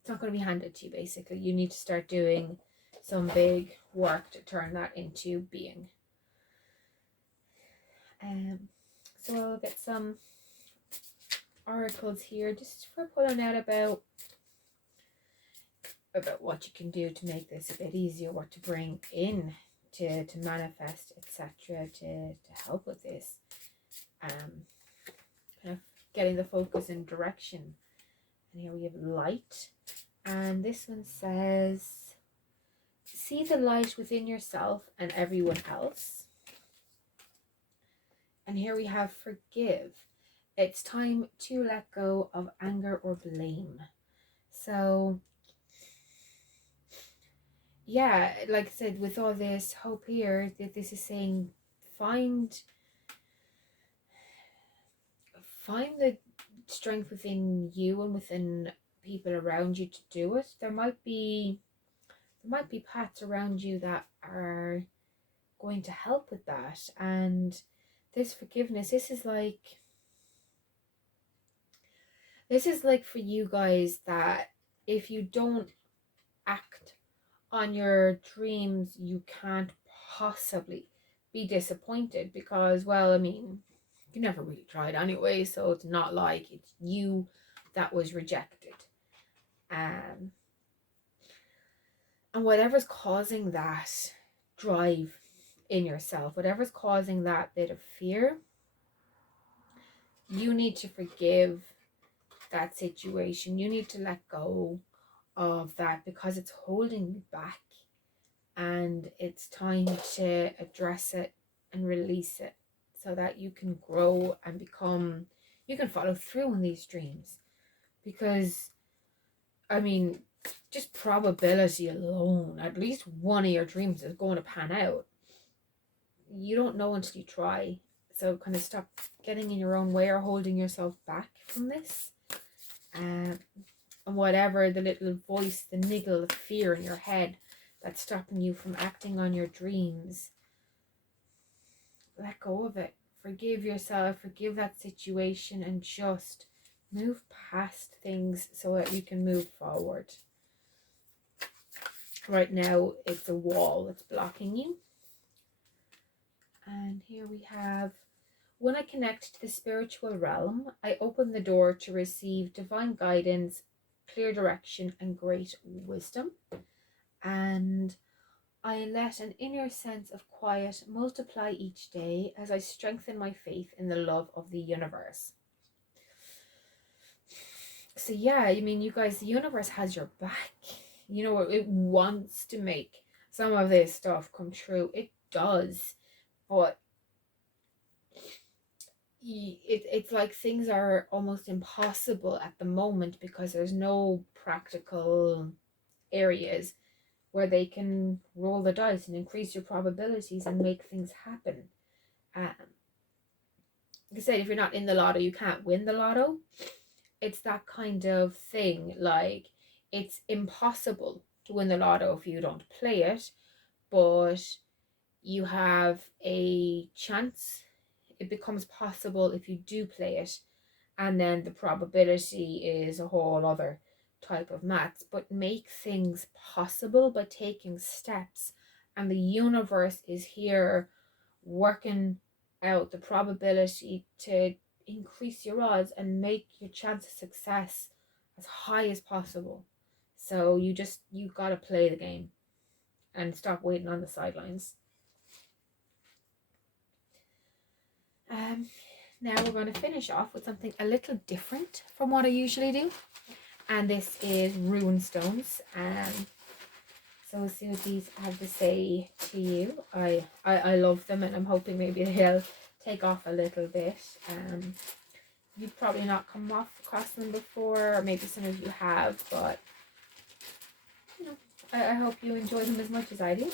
it's not going to be handed to you. Basically, you need to start doing some big work to turn that into being. So I'll get some oracles here just for pulling out about what you can do to make this a bit easier, what to bring in to manifest, etc., to help with this. Kind of getting the focus and direction. And here we have light, and this one says, see the light within yourself and everyone else. And here we have forgive. It's time to let go of anger or blame. So yeah, like I said, with all this hope here, that this is saying find the strength within you and within people around you to do it. There might be paths around you that are going to help with that. And this forgiveness, this is like for you guys, that if you don't act on your dreams, you can't possibly be disappointed, because, well, I mean, you never really tried anyway, so it's not like it's you that was rejected. And whatever's causing that drive in yourself, whatever's causing that bit of fear, you need to forgive that situation. You need to let go of that, because it's holding you back, and it's time to address it and release it so that you can grow and become, you can follow through on these dreams. Because, I mean, just probability alone, at least one of your dreams is going to pan out. You don't know until you try. So kind of stop getting in your own way or holding yourself back from this. And whatever the little voice, the niggle of fear in your head that's stopping you from acting on your dreams, let go of it. Forgive yourself, forgive that situation, and just move past things so that you can move forward. Right now, it's a wall that's blocking you. And here we have, when I connect to the spiritual realm, I open the door to receive divine guidance, clear direction, and great wisdom. And I let an inner sense of quiet multiply each day as I strengthen my faith in the love of the universe. So yeah, I mean, you guys, the universe has your back. You know, it wants to make some of this stuff come true. It does. But it's like things are almost impossible at the moment, because there's no practical areas where they can roll the dice and increase your probabilities and make things happen. Like I said, if you're not in the lotto, you can't win the lotto. It's that kind of thing. Like, it's impossible to win the lotto if you don't play it, but you have a chance. It becomes possible if you do play it, and then the probability is a whole other type of maths. But make things possible by taking steps, and the universe is here working out the probability to increase your odds and make your chance of success as high as possible. So you gotta play the game and stop waiting on the sidelines. Now we're going to finish off with something a little different from what I usually do, and this is rune stones. So we'll see what these have to say to you. I love them, and I'm hoping maybe they'll take off a little bit. You've probably not come across them before, or maybe some of you have, but you know, I hope you enjoy them as much as I do.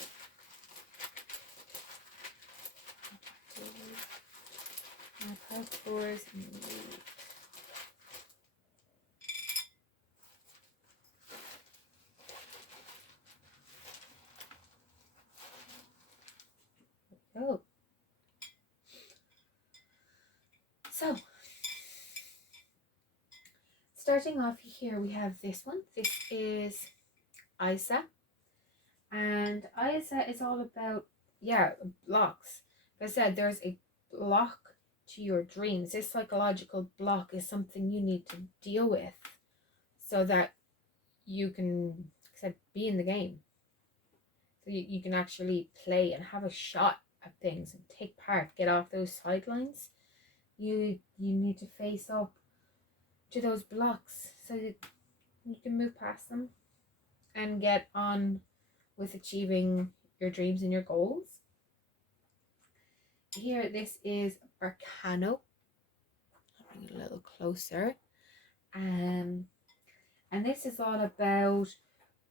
Oh. So, starting off here, we have this one. This is Isa. And Isa is all about, blocks. Like I said, there's a block to your dreams. This psychological block is something you need to deal with so that you can, like I said, be in the game. So you can actually play and have a shot at things and take part, get off those sidelines. You need to face up to those blocks so that you can move past them and get on with achieving your dreams and your goals. Here, this is Arcano. I'll bring it a little closer. And this is all about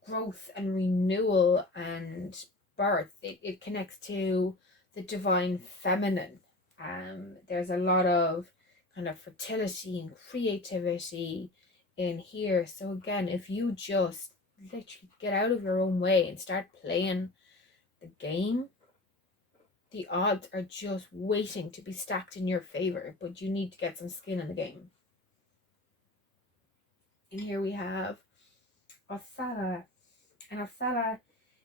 growth and renewal and birth. It connects to the divine feminine. There's a lot of kind of fertility and creativity in here. So again, if you just literally get out of your own way and start playing the game, the odds are just waiting to be stacked in your favor, but you need to get some skin in the game. And here we have Othala. And Othala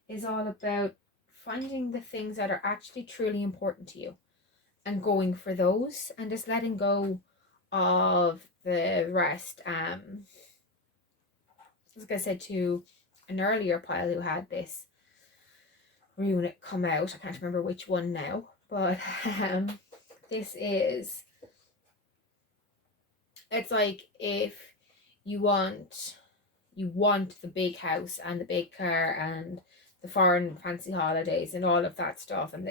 is all about finding the things that are actually truly important to you and going for those and just letting go of the rest. Like I said to an earlier pile who had this rune come out, I can't remember which one now, but this is, it's like if you want the big house and the big car and the foreign fancy holidays and all of that stuff, and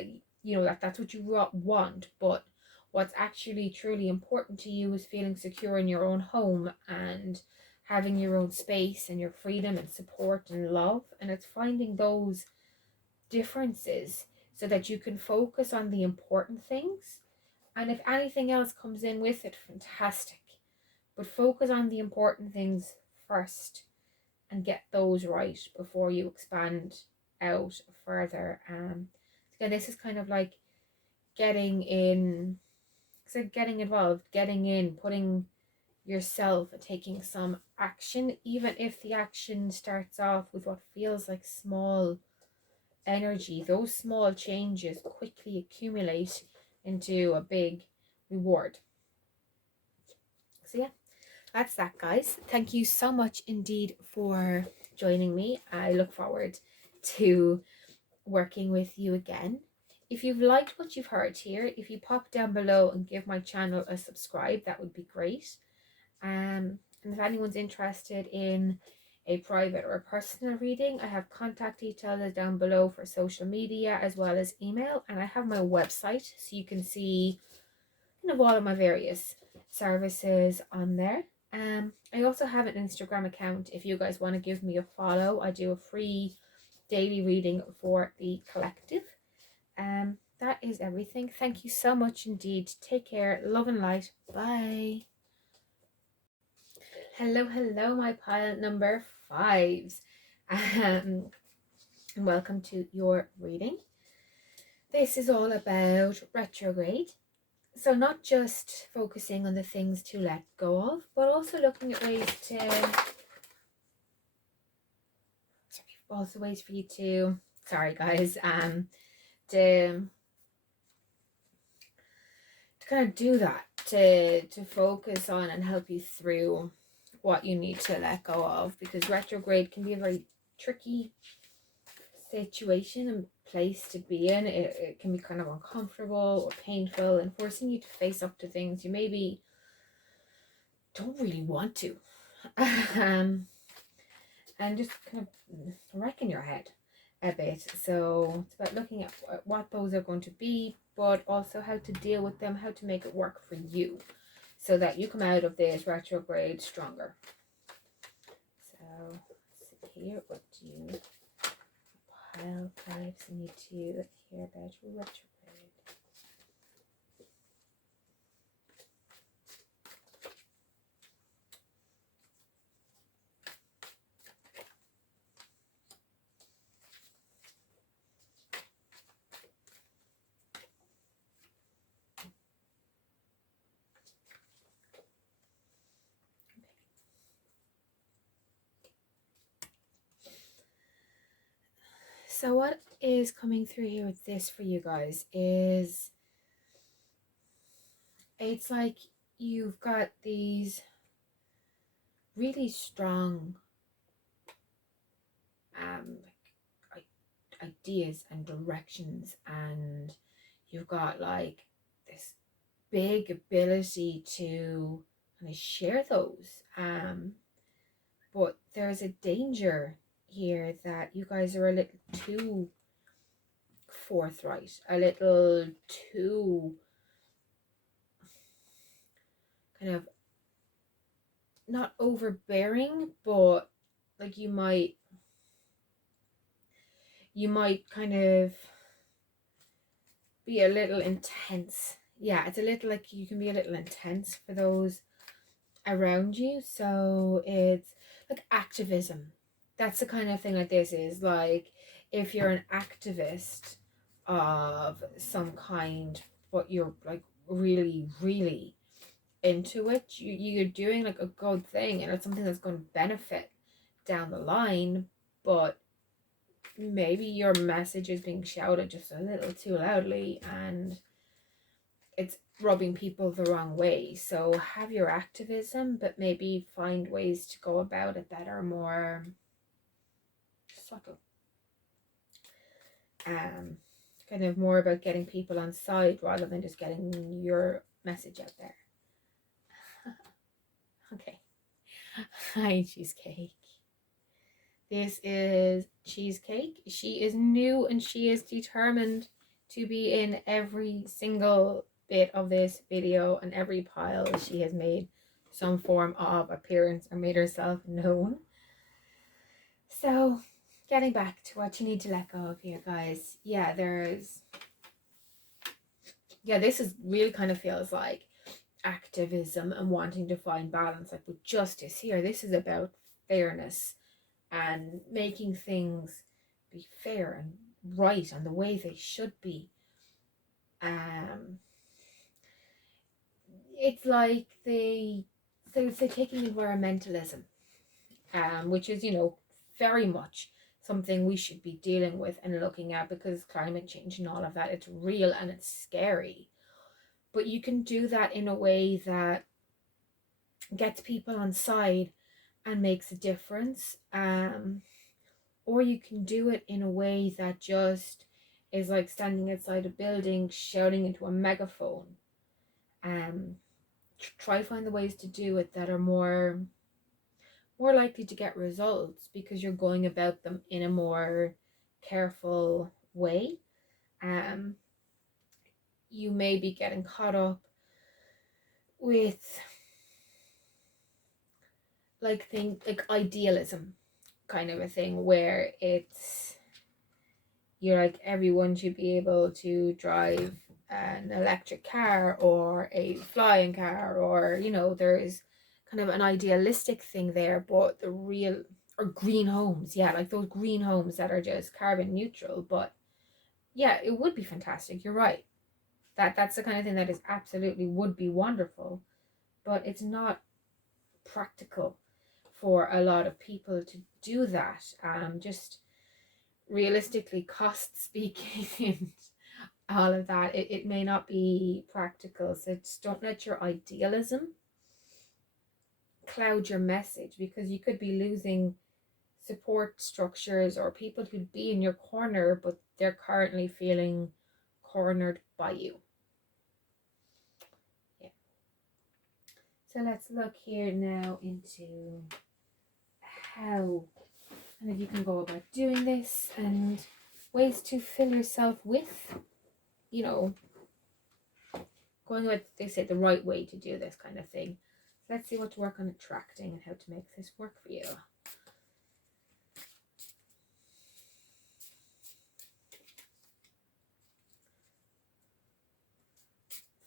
that's what you want, but what's actually truly important to you is feeling secure in your own home and having your own space and your freedom and support and love. And it's finding those differences so that you can focus on the important things, and if anything else comes in with it, fantastic, but focus on the important things first and get those right before you expand out further. Again, this is kind of like getting involved, getting in, putting yourself and taking some action, even if the action starts off with what feels like small energy. Those small changes quickly accumulate into a big reward. So yeah, that's that, guys. Thank you so much indeed for joining me. I look forward to working with you again. If you've liked what you've heard here, if you pop down below and give my channel a subscribe, that would be great. And if anyone's interested in a private or a personal reading, I have contact details down below for social media as well as email, and I have my website so you can see kind of all of my various services on there. I also have an Instagram account if you guys want to give me a follow. I do a free daily reading for the collective. That is everything. Thank you so much indeed. Take care. Love and light. Bye. Hello, my pile number 5s. And welcome to your reading. This is all about retrograde. So not just focusing on the things to let go of, but also looking at ways for you to, sorry guys, to kind of do that, to focus on and help you through what you need to let go of, because retrograde can be a very tricky situation and place to be in. It can be kind of uncomfortable or painful and forcing you to face up to things you maybe don't really want to, and just kind of wrecking your head a bit. So it's about looking at what those are going to be, but also how to deal with them, how to make it work for you so that you come out of this retrograde stronger. So let's see here, what do you pile 5s need to hear about retrograde? So what is coming through here with this for you guys is it's like you've got these really strong like ideas and directions, and you've got like this big ability to kind of share those, but there's a danger here that you guys are a little too forthright, a little too kind of not overbearing, but like you might kind of be a little intense. Yeah, it's a little like you can be a little intense for those around you. So it's like activism. That's the kind of thing like this is like if you're an activist of some kind, but you're like really, really into it, you're doing like a good thing and it's something that's going to benefit down the line, but maybe your message is being shouted just a little too loudly and it's rubbing people the wrong way. So have your activism, but maybe find ways to go about it that are more subtle. Kind of more about getting people on side rather than just getting your message out there. Okay. Hi, Cheesecake. This is Cheesecake. She is new and she is determined to be in every single bit of this video and every pile. She has made some form of appearance or made herself known. So getting back to what you need to let go of here, guys. Yeah, this is really kind of feels like activism and wanting to find balance, like with justice here. This is about fairness and making things be fair and right and the way they should be. It's like they're taking environmentalism, which is, you know, very much something we should be dealing with and looking at, because climate change and all of that, it's real and it's scary. But you can do that in a way that gets people on side and makes a difference. Or you can do it in a way that just is like standing outside a building shouting into a megaphone. Try find the ways to do it that are more likely to get results, because you're going about them in a more careful way. You may be getting caught up with like idealism kind of a thing, where you're like everyone should be able to drive an electric car or a flying car, or, you know, there's kind of an idealistic thing there. But the real, or green homes, yeah, like those green homes that are just carbon neutral. But yeah, it would be fantastic, you're right, that's the kind of thing that is absolutely would be wonderful, but it's not practical for a lot of people to do that. Just realistically, cost speaking and all of that, it may not be practical. So just don't let your idealism cloud your message, because you could be losing support structures or people who'd be in your corner, but they're currently feeling cornered by you. Yeah. So let's look here now into how kind of you can go about doing this and ways to fill yourself with, you know, going about, they say, the right way to do this kind of thing. So let's see what to work on attracting and how to make this work for you.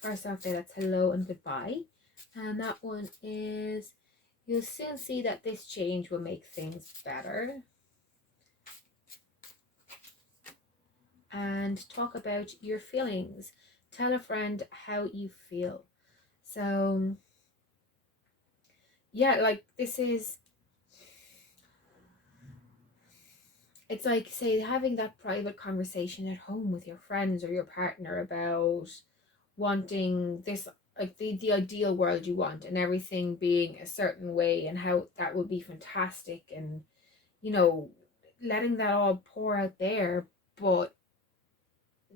First off there, that's hello and goodbye. And that one is, you'll soon see that this change will make things better. And talk about your feelings. Tell a friend how you feel. So yeah, like this is, it's like, say, having that private conversation at home with your friends or your partner about wanting this, like the ideal world you want, and everything being a certain way, and how that would be fantastic, and you know, letting that all pour out there, but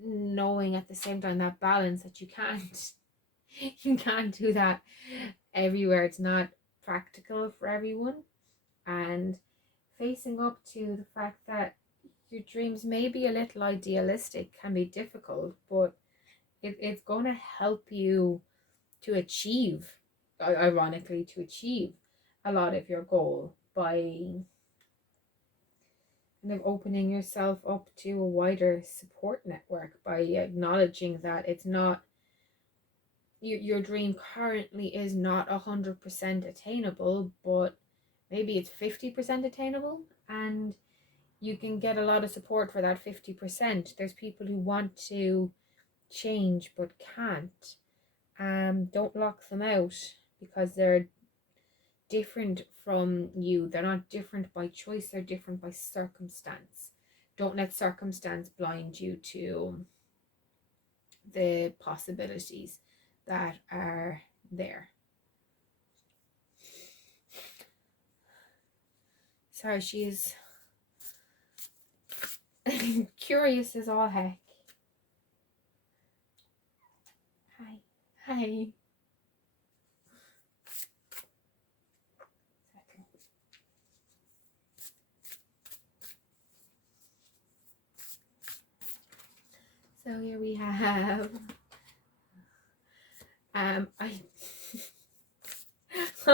knowing at the same time that balance that you can't you can't do that everywhere. It's not practical for everyone, and facing up to the fact that your dreams may be a little idealistic can be difficult, but it's going to help you to achieve, ironically, to achieve a lot of your goal by kind of opening yourself up to a wider support network, by acknowledging that it's not, your dream currently is not 100% attainable, but maybe it's 50% attainable, and you can get a lot of support for that 50%. There's people who want to change but can't. Don't lock them out because they're different from you. They're not different by choice, they're different by circumstance. Don't let circumstance blind you to the possibilities that are there. Sorry, she's curious as all heck. Hi. Hi. So here we have I'll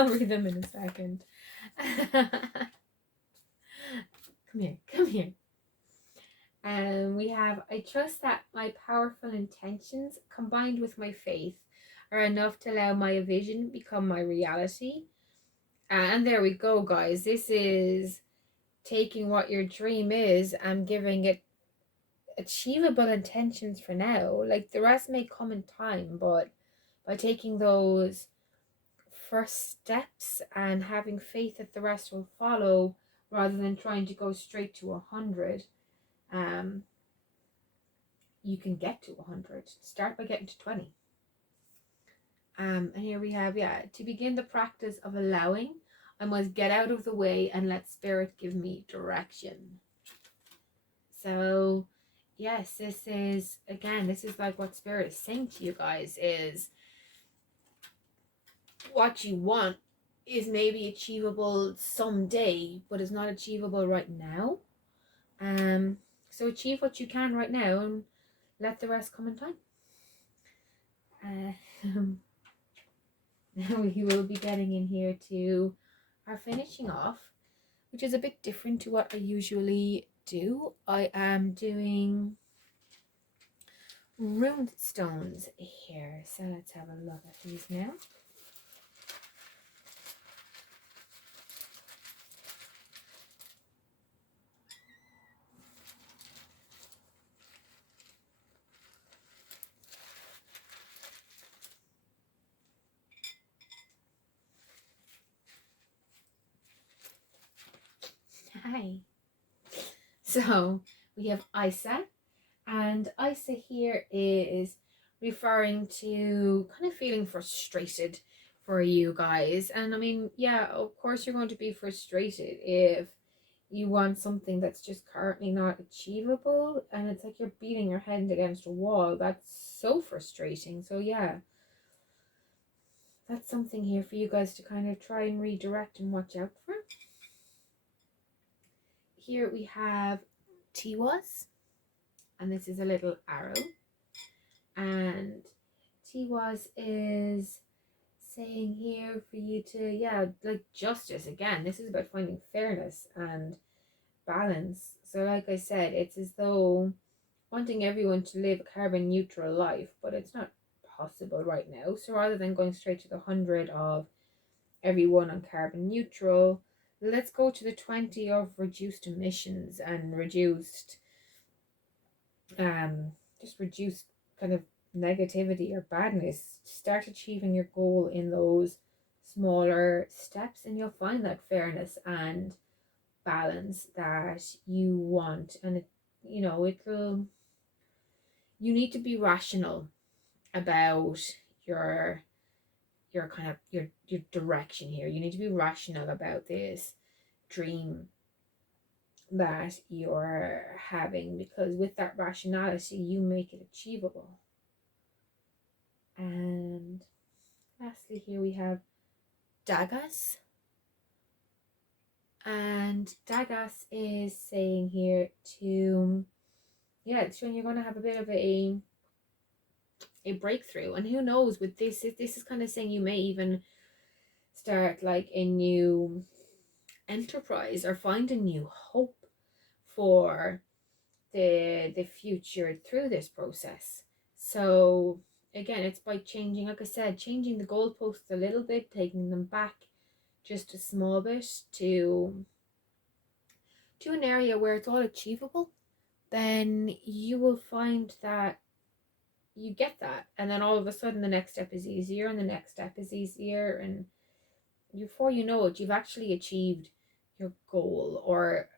read them in a second. Come here. We have, I trust that my powerful intentions combined with my faith are enough to allow my vision become my reality. And there we go, guys. This is taking what your dream is and giving it achievable intentions for now. Like, the rest may come in time, but by taking those first steps and having faith that the rest will follow, rather than trying to go straight to 100, you can get to 100. Start by getting to 20. And here we have, to begin the practice of allowing, I must get out of the way and let spirit give me direction. So yes, this is like what spirit is saying to you guys, is what you want is maybe achievable someday, but it's not achievable right now. So achieve what you can right now and let the rest come in time. Now we will be getting in here to our finishing off, which is a bit different to what I usually do. I am doing rune stones here, so let's have a look at these now. Hi. So we have Isa, and Isa here is referring to kind of feeling frustrated for you guys. And I mean, yeah, of course you're going to be frustrated if you want something that's just currently not achievable, and it's like you're beating your head against a wall. That's so frustrating. So yeah, that's something here for you guys to kind of try and redirect and watch out for. Here we have Tiwas, and this is a little arrow, and Tiwas is saying here for you to, like justice again. This is about finding fairness and balance. So like I said, it's as though wanting everyone to live a carbon neutral life, but it's not possible right now. So rather than going straight to the 100 of everyone on carbon neutral, let's go to the 20 of reduced emissions and reduced just reduced kind of negativity or badness. Start achieving your goal in those smaller steps, and you'll find that fairness and balance that you want. And it, you know, it'll, you need to be rational about your kind of your direction here. You need to be rational about this dream that you're having, because with that rationality you make it achievable. And lastly here we have Dagas. And Dagas is saying here to, yeah, it's showing you're going to have a bit of a breakthrough. And who knows, with this is kind of saying you may even start like a new enterprise or find a new hope for the future through this process. So again, it's by changing, like I said, changing the goalposts a little bit, taking them back just a small bit to an area where it's all achievable. Then you will find that you get that, and then all of a sudden the next step is easier, and the next step is easier, and before you know it, you've actually achieved your goal, or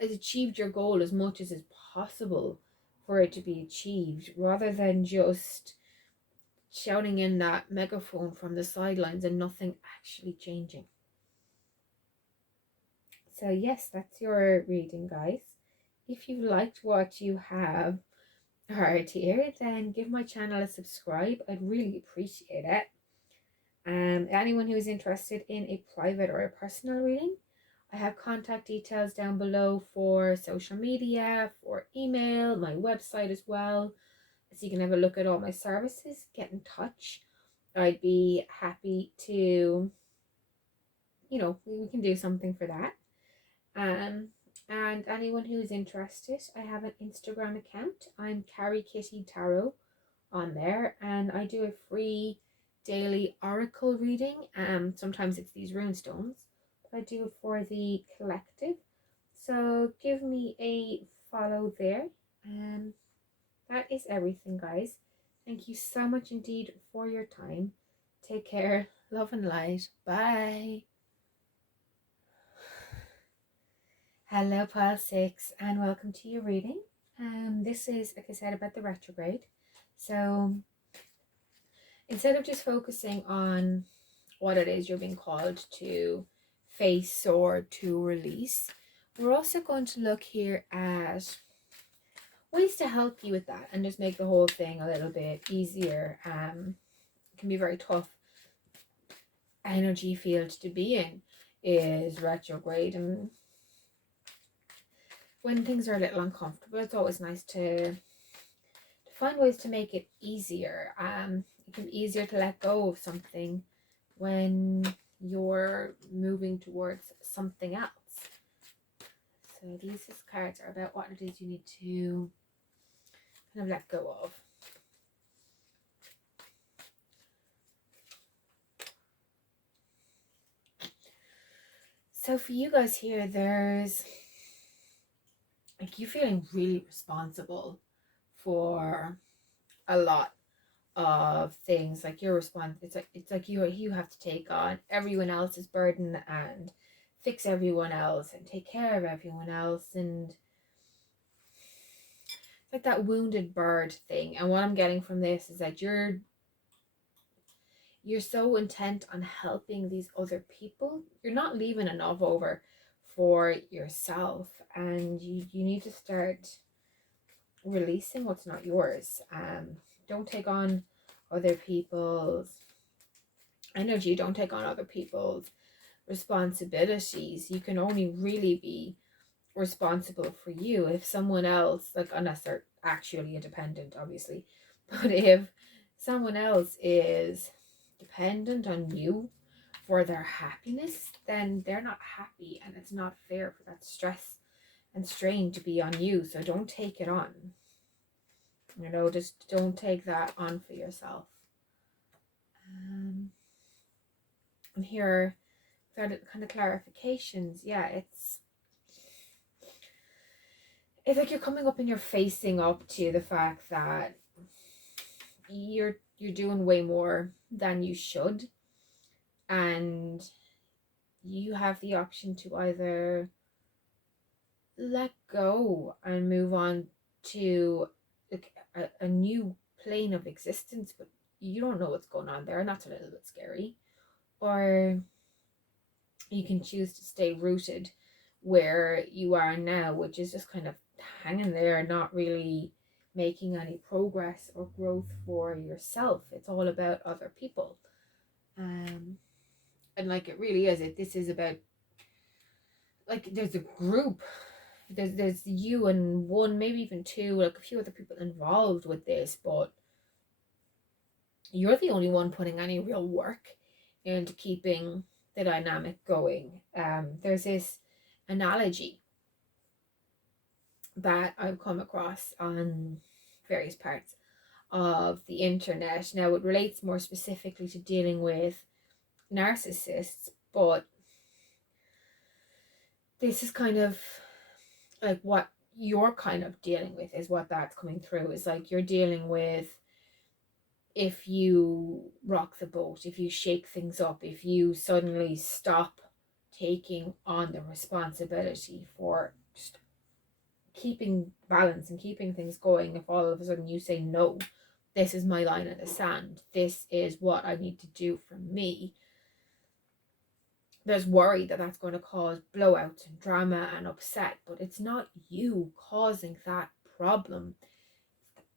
has achieved your goal as much as is possible for it to be achieved, rather than just shouting in that megaphone from the sidelines and nothing actually changing. So yes, that's your reading, guys. If you liked what you have heard here, then give my channel a subscribe. I'd really appreciate it. Anyone who is interested in a private or a personal reading, I have contact details down below for social media, for email, my website as well, so you can have a look at all my services. Get in touch. I'd be happy to, you know, we can do something for that. And anyone who is interested, I have an Instagram account. I'm Karri Kitty Tarot on there, and I do a free daily oracle reading. Sometimes it's these rune stones, but I do it for the collective. So give me a follow there. That is everything, guys. Thank you so much indeed for your time. Take care. Love and light. Bye. Hello, Pile 6, and welcome to your reading. This is, like I said, about the retrograde. So instead of just focusing on what it is you're being called to face or to release, we're also going to look here at ways to help you with that and just make the whole thing a little bit easier. It can be very tough energy field to be in, is retrograde, and when things are a little uncomfortable, it's always nice to find ways to make it easier. It can be easier to let go of something when you're moving towards something else. So these cards are about what it is you need to kind of let go of. So for you guys here, there's like you feeling really responsible for a lot of things. Like you're it's like you have to take on everyone else's burden and fix everyone else and take care of everyone else, and it's like that wounded bird thing. And what I'm getting from this is that you're so intent on helping these other people, you're not leaving enough over for yourself, and you need to start releasing what's not yours. Don't take on other people's energy, don't take on other people's responsibilities. You can only really be responsible for you. If someone else, like, unless they're actually independent, obviously, but if someone else is dependent on you for their happiness, then they're not happy, and it's not fair for that stress and strain to be on you. So don't take it on. You know, just don't take that on for yourself. And here are kind of clarifications. Yeah, it's like you're coming up and you're facing up to the fact that you're doing way more than you should, and you have the option to either let go and move on to like a new plane of existence, but you don't know what's going on there, and that's a little bit scary. Or you can choose to stay rooted where you are now, which is just kind of hanging there, not really making any progress or growth for yourself. It's all about other people. Um, and like it really is, this is about, like, there's a group, there's you and one, maybe even two, like a few other people involved with this, but you're the only one putting any real work into keeping the dynamic going. There's this analogy that I've come across on various parts of the internet. Now, it relates more specifically to dealing with narcissists, but this is kind of like what you're kind of dealing with, is what that's coming through. Is like you're dealing with, if you rock the boat, if you shake things up, if you suddenly stop taking on the responsibility for just keeping balance and keeping things going, if all of a sudden you say, no, this is my line in the sand, this is what I need to do for me, there's worry that that's going to cause blowouts and drama and upset, but it's not you causing that problem.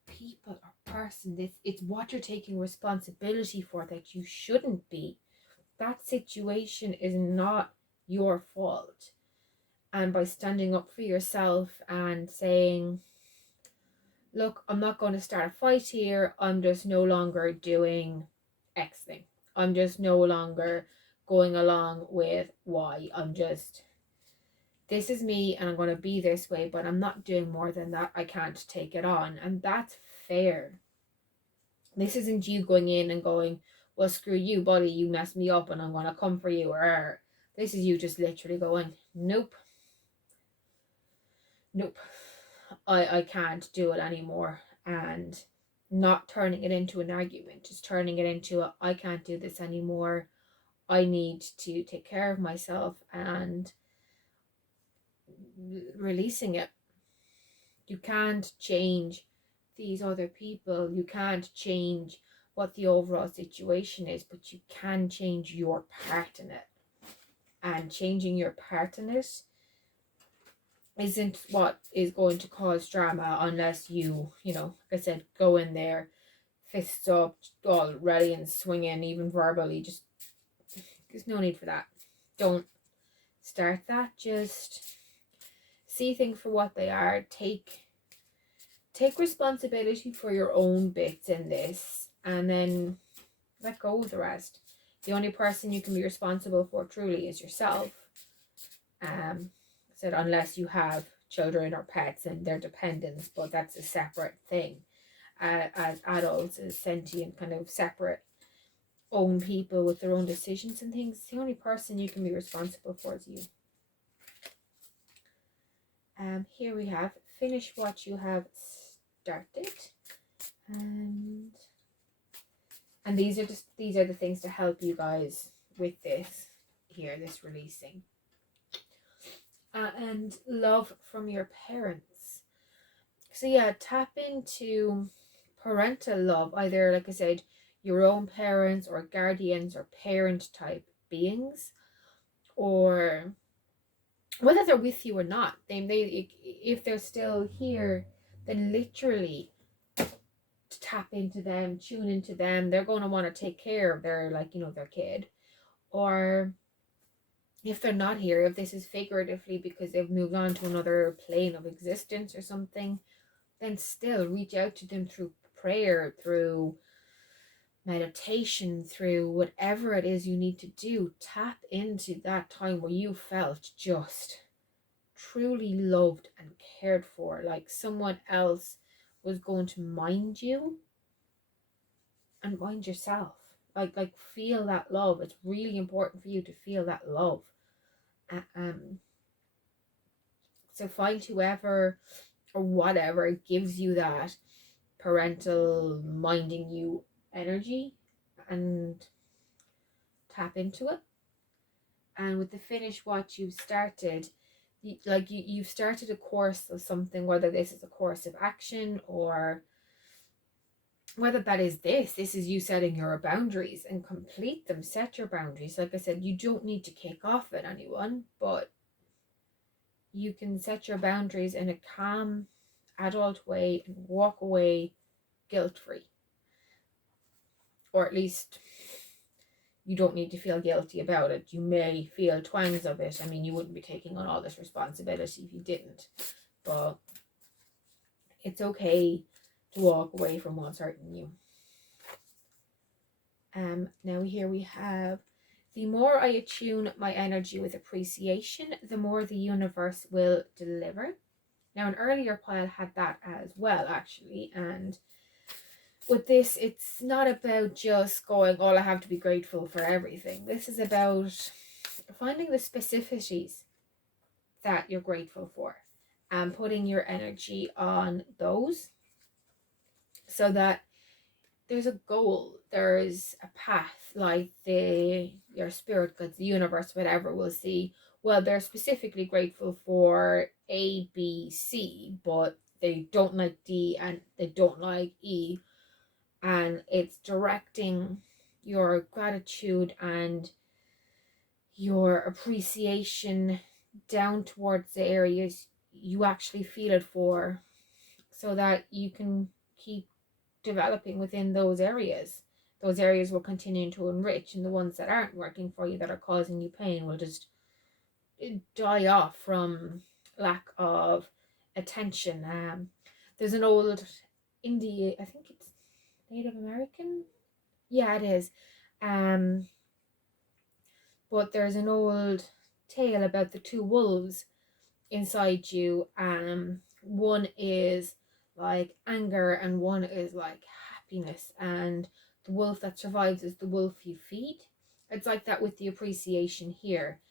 People or person, it's what you're taking responsibility for that you shouldn't be. That situation is not your fault. And by standing up for yourself and saying, look, I'm not going to start a fight here, I'm just no longer doing X thing, I'm just no longer going along with Y, this is me and I'm going to be this way, but I'm not doing more than that, I can't take it on. And that's fair. This isn't you going in and going, well, screw you, buddy, you messed me up and I'm going to come for you. Or this is you just literally going, nope, I can't do it anymore. And not turning it into an argument, just turning it into I can't do this anymore. I need to take care of myself, and releasing it. You can't change these other people. You can't change what the overall situation is, but you can change your part in it. And changing your part in it isn't what is going to cause drama, unless you know, like I said, go in there, fists up, all ready and swinging, even verbally. Just, there's no need for that. Don't start that. Just see things for what they are. Take responsibility for your own bits in this, and then let go of the rest. The only person you can be responsible for truly is yourself. Said unless you have children or pets and their dependents, but that's a separate thing. As adults, as sentient, kind of separate own people with their own decisions and things, the only person you can be responsible for is you. Here we have finish what you have started, and these are the things to help you guys with this here, this releasing. And love from your parents. So yeah, tap into parental love, either, like I said, your own parents or guardians or parent type beings, or whether they're with you or not. They if they're still here, then literally tap into them, tune into them. They're going to want to take care of their, like, you know, their kid. Or if they're not here, if this is figuratively because they've moved on to another plane of existence or something, then still reach out to them through prayer, through meditation, through whatever it is you need to do. Tap into that time where you felt just truly loved and cared for, like someone else was going to mind you and mind yourself. Like feel that love. It's really important for you to feel that love. So find whoever or whatever gives you that parental minding you energy and tap into it. And with the finish what you've started, you've started a course of something, whether this is a course of action or whether that is this is you setting your boundaries and complete them. Set your boundaries. Like I said, you don't need to kick off at anyone, but you can set your boundaries in a calm, adult way and walk away guilt-free. Or at least you don't need to feel guilty about it. You may feel twangs of it. I mean, you wouldn't be taking on all this responsibility if you didn't. But it's okay to walk away from what's hurting you. Now here we have, the more I attune my energy with appreciation, the more the universe will deliver. Now an earlier pile had that as well, actually, and with this, it's not about just going, oh, I have to be grateful for everything. This is about finding the specificities that you're grateful for and putting your energy on those so that there's a goal, there's a path, like your spirit guides, the universe, whatever, will see, well, they're specifically grateful for A, B, C, but they don't like D and they don't like E. And it's directing your gratitude and your appreciation down towards the areas you actually feel it for, so that you can keep developing within those areas. Those areas will continue to enrich, and the ones that aren't working for you, that are causing you pain, will just die off from lack of attention. There's an old India, I think it's Native American, yeah, it is, but there's an old tale about the two wolves inside you. One is like anger and one is like happiness, and the wolf that survives is the wolf you feed. It's like that with the appreciation here.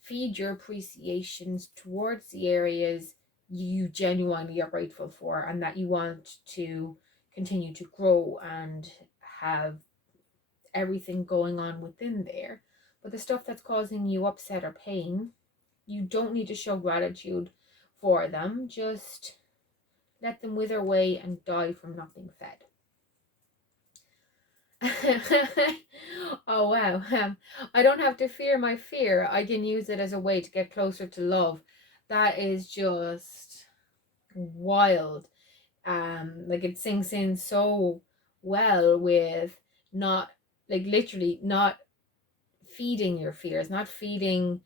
Feed your appreciations towards the areas you genuinely are grateful for and that you want to continue to grow and have everything going on within there. But the stuff that's causing you upset or pain, you don't need to show gratitude for them. Just let them wither away and die from not being fed. Oh wow. I don't have to fear my fear. I can use it as a way to get closer to love. That is just wild. Like it sinks in so well with not, like, literally not feeding your fears, not feeding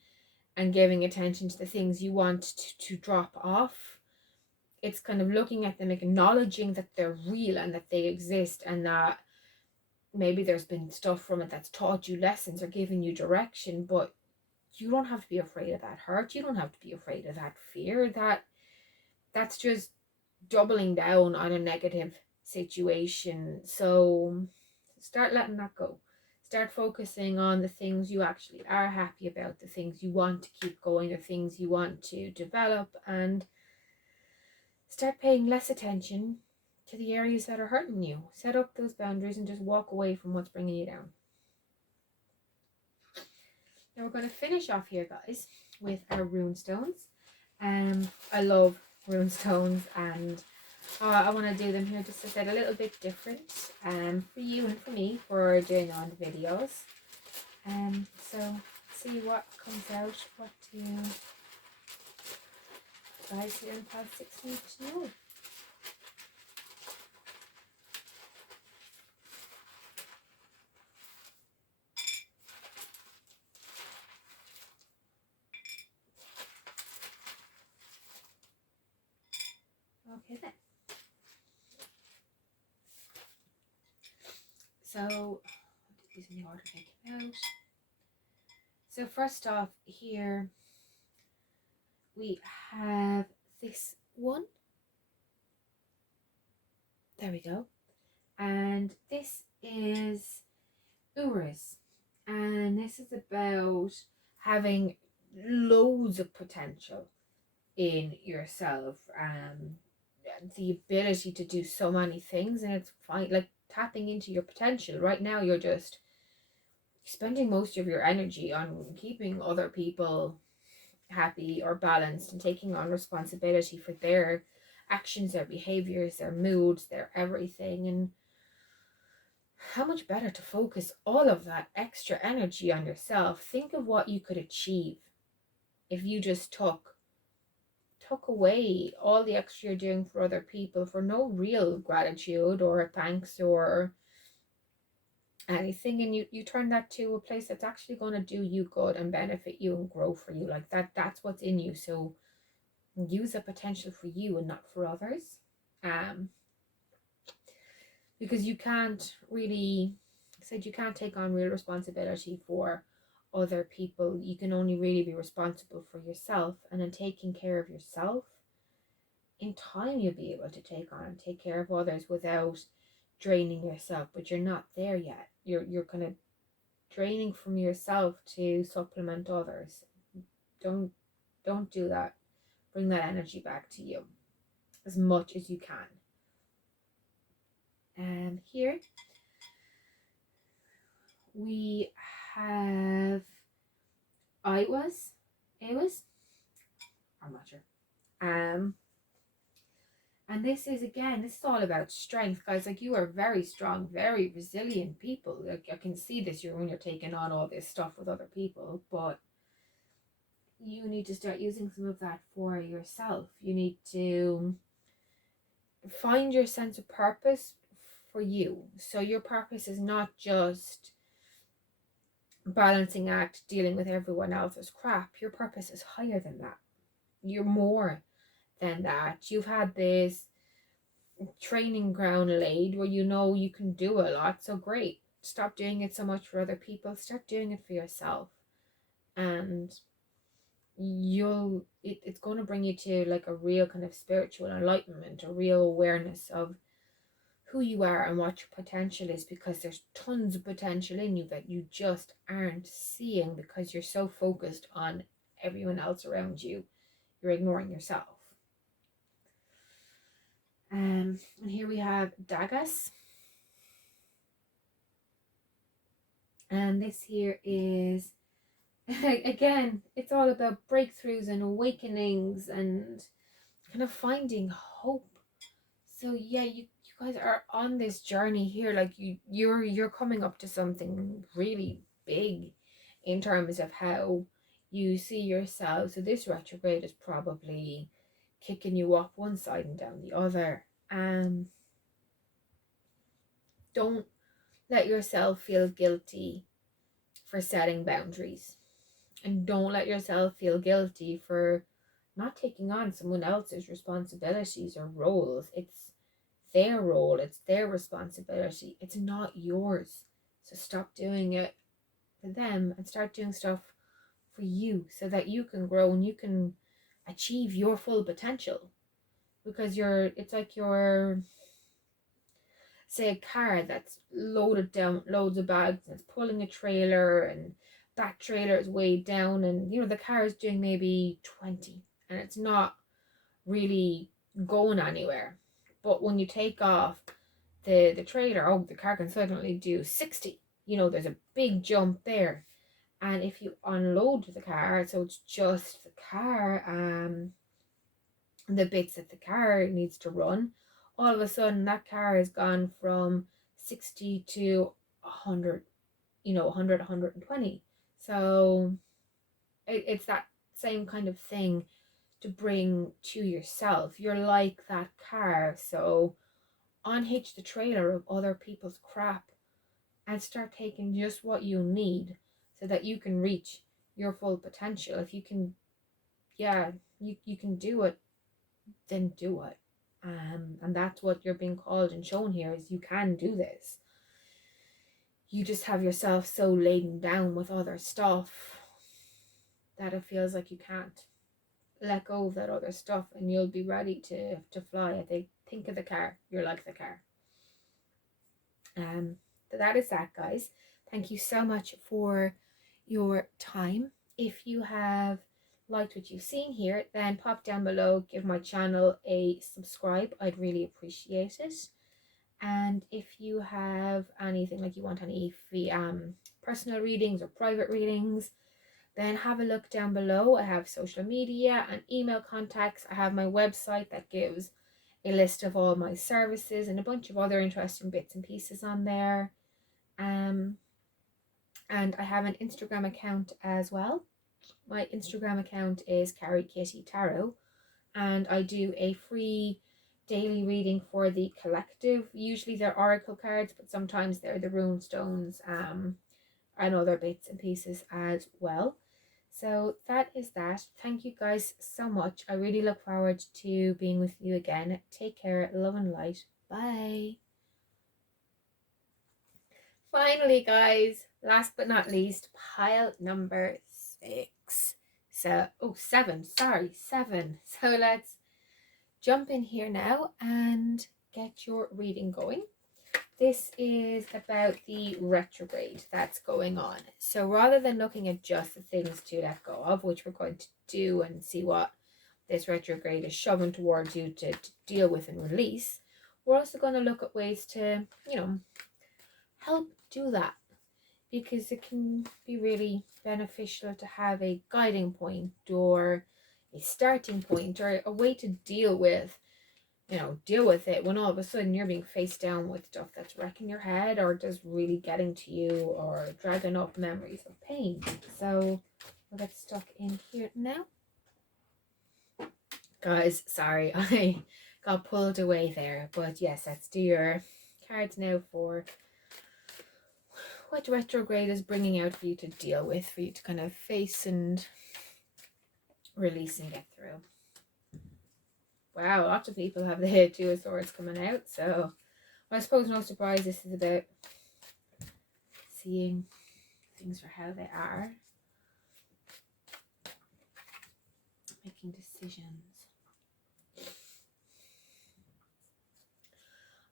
and giving attention to the things you want to drop off. It's kind of looking at them, acknowledging that they're real and that they exist, and that maybe there's been stuff from it that's taught you lessons or given you direction, but you don't have to be afraid of that hurt. You don't have to be afraid of that fear. That's just doubling down on a negative situation. So start letting that go. Start focusing on the things you actually are happy about, the things you want to keep going, the things you want to develop, and start paying less attention to the areas that are hurting you. Set up those boundaries and just walk away from what's bringing you down. Now we're going to finish off here, guys, with our rune stones. I love rune stones, and I want to do them here just, as I said, a little bit different for you and for me for doing on videos. So see what comes out, what do you guys here in past 6 need to know. Okay then. So, these in the order they came out. So first off here, we have this one. There we go. And this is Uras. And this is about having loads of potential in yourself. The ability to do so many things, and it's fine, like tapping into your potential. Right now you're just spending most of your energy on keeping other people happy or balanced and taking on responsibility for their actions, their behaviors, their moods, their everything. And how much better to focus all of that extra energy on yourself. Think of what you could achieve if you just took away all the extra you're doing for other people for no real gratitude or thanks or anything, and you turn that to a place that's actually going to do you good and benefit you and grow for you. Like that's what's in you. So use the potential for you and not for others. Because you can't really you can't take on real responsibility for other people. You can only really be responsible for yourself, and in taking care of yourself, in time you'll be able to take on and take care of others without draining yourself. But you're not there yet. You're kind of draining from yourself to supplement others. Don't do that. Bring that energy back to you as much as you can. And here we have I was, I'm not sure. And this is all about strength, guys. Like, you are very strong, very resilient people. Like, I can see this when you're taking on all this stuff with other people, but you need to start using some of that for yourself. You need to find your sense of purpose for you. So your purpose is not just balancing act, dealing with everyone else's crap. Your purpose is higher than that. You're more than that. You've had this training ground laid where you know you can do a lot. So great. Stop doing it so much for other people. Start doing it for yourself. And it's going to bring you to like a real kind of spiritual enlightenment, a real awareness of who you are and what your potential is, because there's tons of potential in you that you just aren't seeing because you're so focused on everyone else around you. You're ignoring yourself. And here we have Dagas. And this here is, again, it's all about breakthroughs and awakenings and kind of finding hope. So yeah, you guys are on this journey here. Like you're coming up to something really big in terms of how you see yourself. So this retrograde is probably kicking you up one side and down the other. Don't let yourself feel guilty for setting boundaries, and don't let yourself feel guilty for not taking on someone else's responsibilities or roles. It's their role, it's their responsibility, it's not yours. So stop doing it for them and start doing stuff for you so that you can grow and you can achieve your full potential. Because it's like you're, say, a car that's loaded down loads of bags and it's pulling a trailer, and that trailer is weighed down, and the car is doing maybe 20 and it's not really going anywhere. But when you take off the trailer, the car can suddenly do 60. There's a big jump there. And if you unload the car, so it's just the car, the bits that the car needs to run, all of a sudden that car has gone from 60 to 100, 100, 120. So it's that same kind of thing to bring to yourself. You're like that car. So unhitch the trailer of other people's crap and start taking just what you need so that you can reach your full potential. If you can, you can do it, then do it. And that's what you're being called and shown here, is you can do this. You just have yourself so laden down with other stuff that it feels like you can't let go of that other stuff, and you'll be ready to fly. I think of the car. You're like the car. That is that, guys. Thank you so much for your time. If you have liked what you've seen here, then pop down below, give my channel a subscribe. I'd really appreciate it. And if you have anything, like you want any free personal readings or private readings, then have a look down below. I have social media and email contacts. I have my website that gives a list of all my services and a bunch of other interesting bits and pieces on there. And I have an Instagram account as well. My Instagram account is Karri Kitty Tarot, and I do a free daily reading for the collective. Usually they're oracle cards, but sometimes they're the rune stones and other bits and pieces as well. So that is that. Thank you guys so much. I really look forward to being with you again. Take care. Love and light. Bye. Finally, guys, last but not least, pile number 6. So, seven. Sorry, 7. So let's jump in here now and get your reading going. This is about the retrograde that's going on. So rather than looking at just the things to let go of, which we're going to do and see what this retrograde is shoving towards you to deal with and release, we're also going to look at ways to, help do that, because it can be really beneficial to have a guiding point or a starting point or a way to deal with it when all of a sudden you're being faced down with stuff that's wrecking your head or just really getting to you or dragging up memories of pain. So we'll get stuck in here now. Guys, sorry, I got pulled away there, but yes, let's do your cards now for what retrograde is bringing out for you to deal with, for you to kind of face and release and get through. Wow, lots of people have the Two of Swords coming out, so I suppose no surprise this is about seeing things for how they are, making decisions.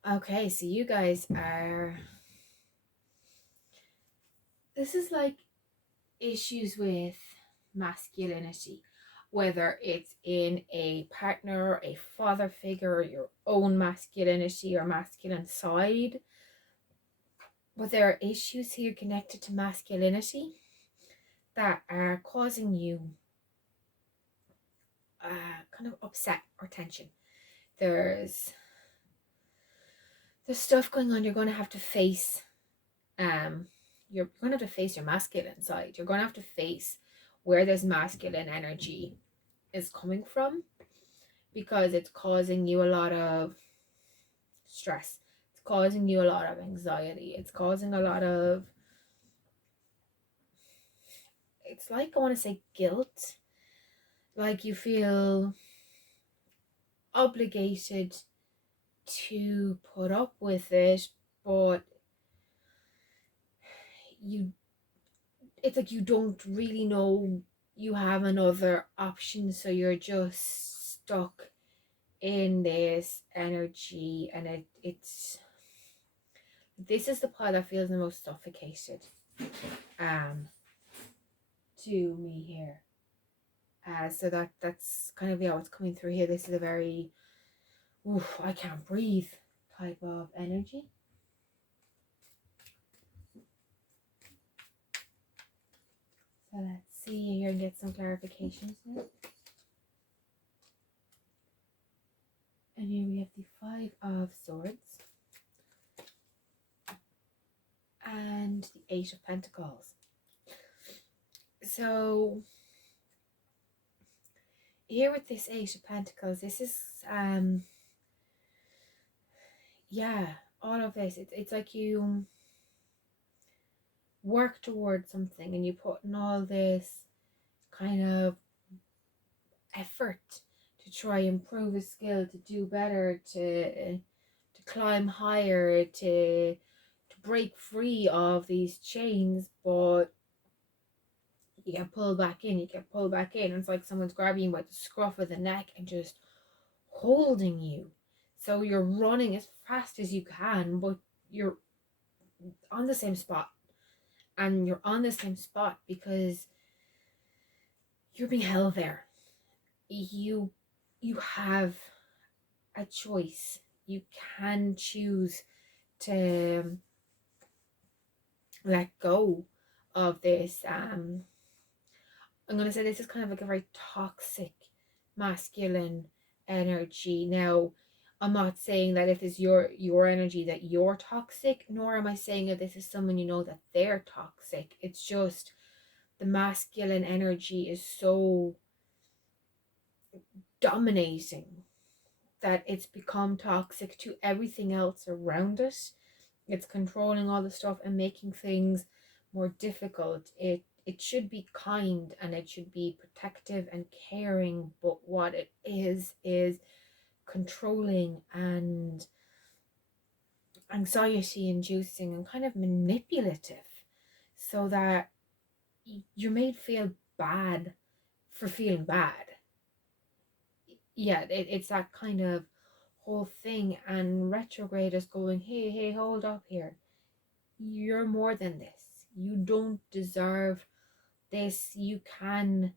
Okay, so you guys are, this is like issues with masculinity, whether it's in a partner, a father figure, your own masculinity or masculine side. But there are issues here connected to masculinity that are causing you kind of upset or tension. There's stuff going on. You're going to have to face you're going to have to face your masculine side. You're going to have to face where this masculine energy is coming from, because it's causing you a lot of stress. It's causing you a lot of anxiety. It's causing a lot of, it's like, I want to say guilt. Like you feel obligated to put up with it, but it's like you don't really know you have another option, so you're just stuck in this energy, and it's this is the part that feels the most suffocated to me here. So that's kind of what's coming through here. This is a very I can't breathe type of energy. So let's see here and get some clarifications now. And here we have the 5 of Swords and the 8 of Pentacles. So here with this 8 of Pentacles, this is all of this. It's like you work towards something and you put in all this kind of effort to try and improve a skill, to do better, to climb higher, to break free of these chains, but you get pulled back in. It's like someone's grabbing you by the scruff of the neck and just holding you. So you're running as fast as you can, but you're on the same spot. And you're on the same spot because you're being held there. You have a choice. You can choose to let go of this I'm going to say this is kind of like a very toxic masculine energy. Now, I'm not saying that if it's your energy that you're toxic, nor am I saying if this is someone you know that they're toxic. It's just the masculine energy is so dominating that it's become toxic to everything else around it. It's controlling all the stuff and making things more difficult. It should be kind and it should be protective and caring, but what it is controlling and anxiety inducing and kind of manipulative, so that you're made feel bad for feeling bad. Yeah, it's that kind of whole thing. And retrograde is going, hey, hold up here. You're more than this. You don't deserve this. You can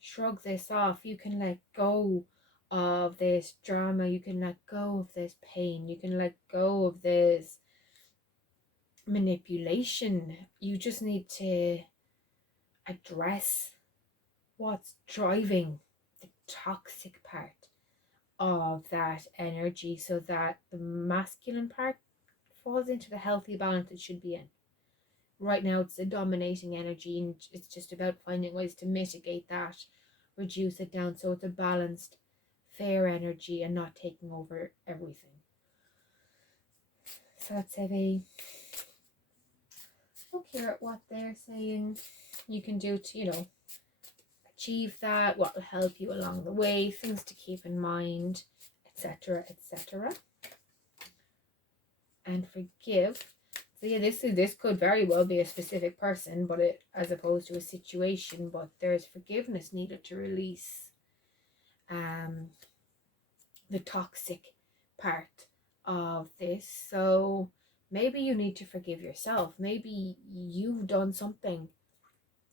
shrug this off. You can let go of this drama. You can let go of this pain. You can let go of this manipulation. You just need to address what's driving the toxic part of that energy, so that the masculine part falls into the healthy balance it should be in. Right now it's a dominating energy, and it's just about finding ways to mitigate that, reduce it down so it's a balanced, fair energy and not taking over everything. So let's have a look here at what they're saying you can do to, achieve that, what will help you along the way, things to keep in mind, etc., etc. And forgive. So yeah, this could very well be a specific person, but it as opposed to a situation. But there's forgiveness needed to release the toxic part of this. So maybe you need to forgive yourself. Maybe you've done something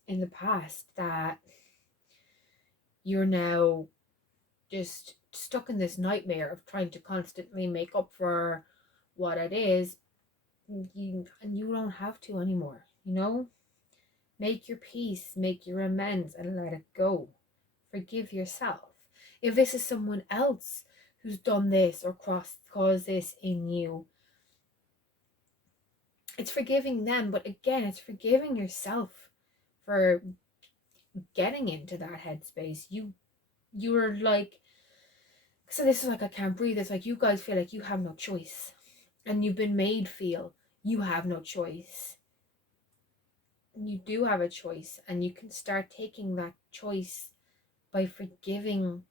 in the past that you're now just stuck in this nightmare of trying to constantly make up for what it is. And you don't have to anymore. Make your peace, make your amends, and let it go. Forgive yourself. If this is someone else who's done this or caused this in you, it's forgiving them, but again, it's forgiving yourself for getting into that headspace. You were like, so this is like, I can't breathe. It's like you guys feel like you have no choice, and you've been made feel you have no choice. You do have a choice, and you can start taking that choice by forgiving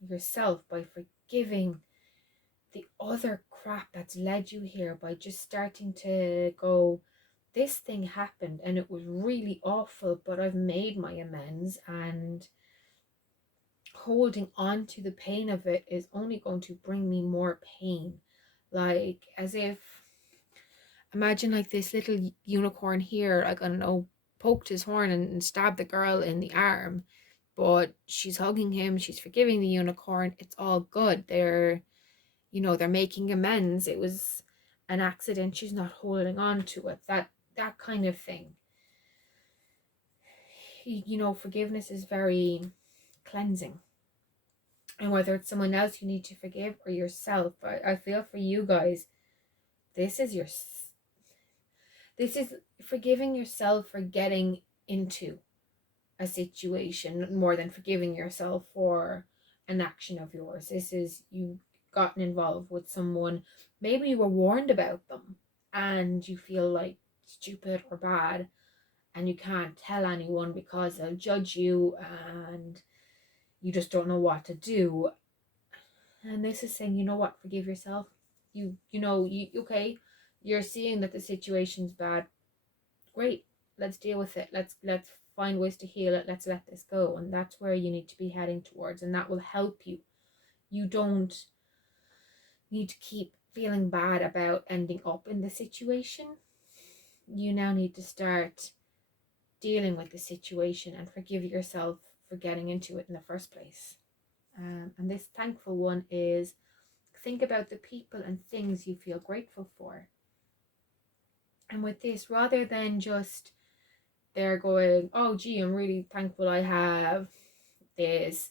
yourself, by forgiving the other crap that's led you here, by just starting to go, this thing happened and it was really awful, but I've made my amends, and holding on to the pain of it is only going to bring me more pain. Like, as if, imagine like this little unicorn here, like, I don't know, poked his horn and stabbed the girl in the arm, but she's hugging him, she's forgiving the unicorn, it's all good. They're making amends. It was an accident, she's not holding on to it. That kind of thing. Forgiveness is very cleansing. And whether it's someone else you need to forgive or yourself, I feel for you guys, this is forgiving yourself for getting into a situation more than forgiving yourself for an action of yours. This is you gotten involved with someone, maybe you were warned about them and you feel like stupid or bad, and you can't tell anyone because they'll judge you and you just don't know what to do. And this is saying, you know what, forgive yourself. Okay, you're seeing that the situation's bad. Great, let's deal with it. Let's find ways to heal it. Let's let this go. And that's where you need to be heading towards, and that will help you. You don't need to keep feeling bad about ending up in the situation. You now need to start dealing with the situation and forgive yourself for getting into it in the first place. And this thankful one is, think about the people and things you feel grateful for. And with this, rather than just they're going, oh gee, I'm really thankful I have this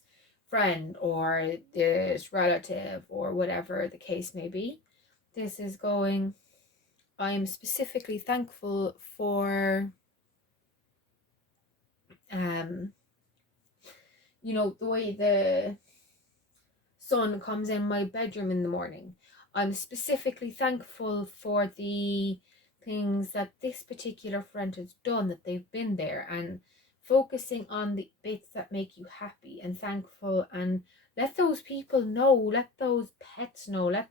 friend or this relative or whatever the case may be. This is going, I'm specifically thankful for the way the sun comes in my bedroom in the morning. I'm specifically thankful for the things that this particular friend has done, that they've been there, and focusing on the bits that make you happy and thankful, and let those people know, let those pets know, let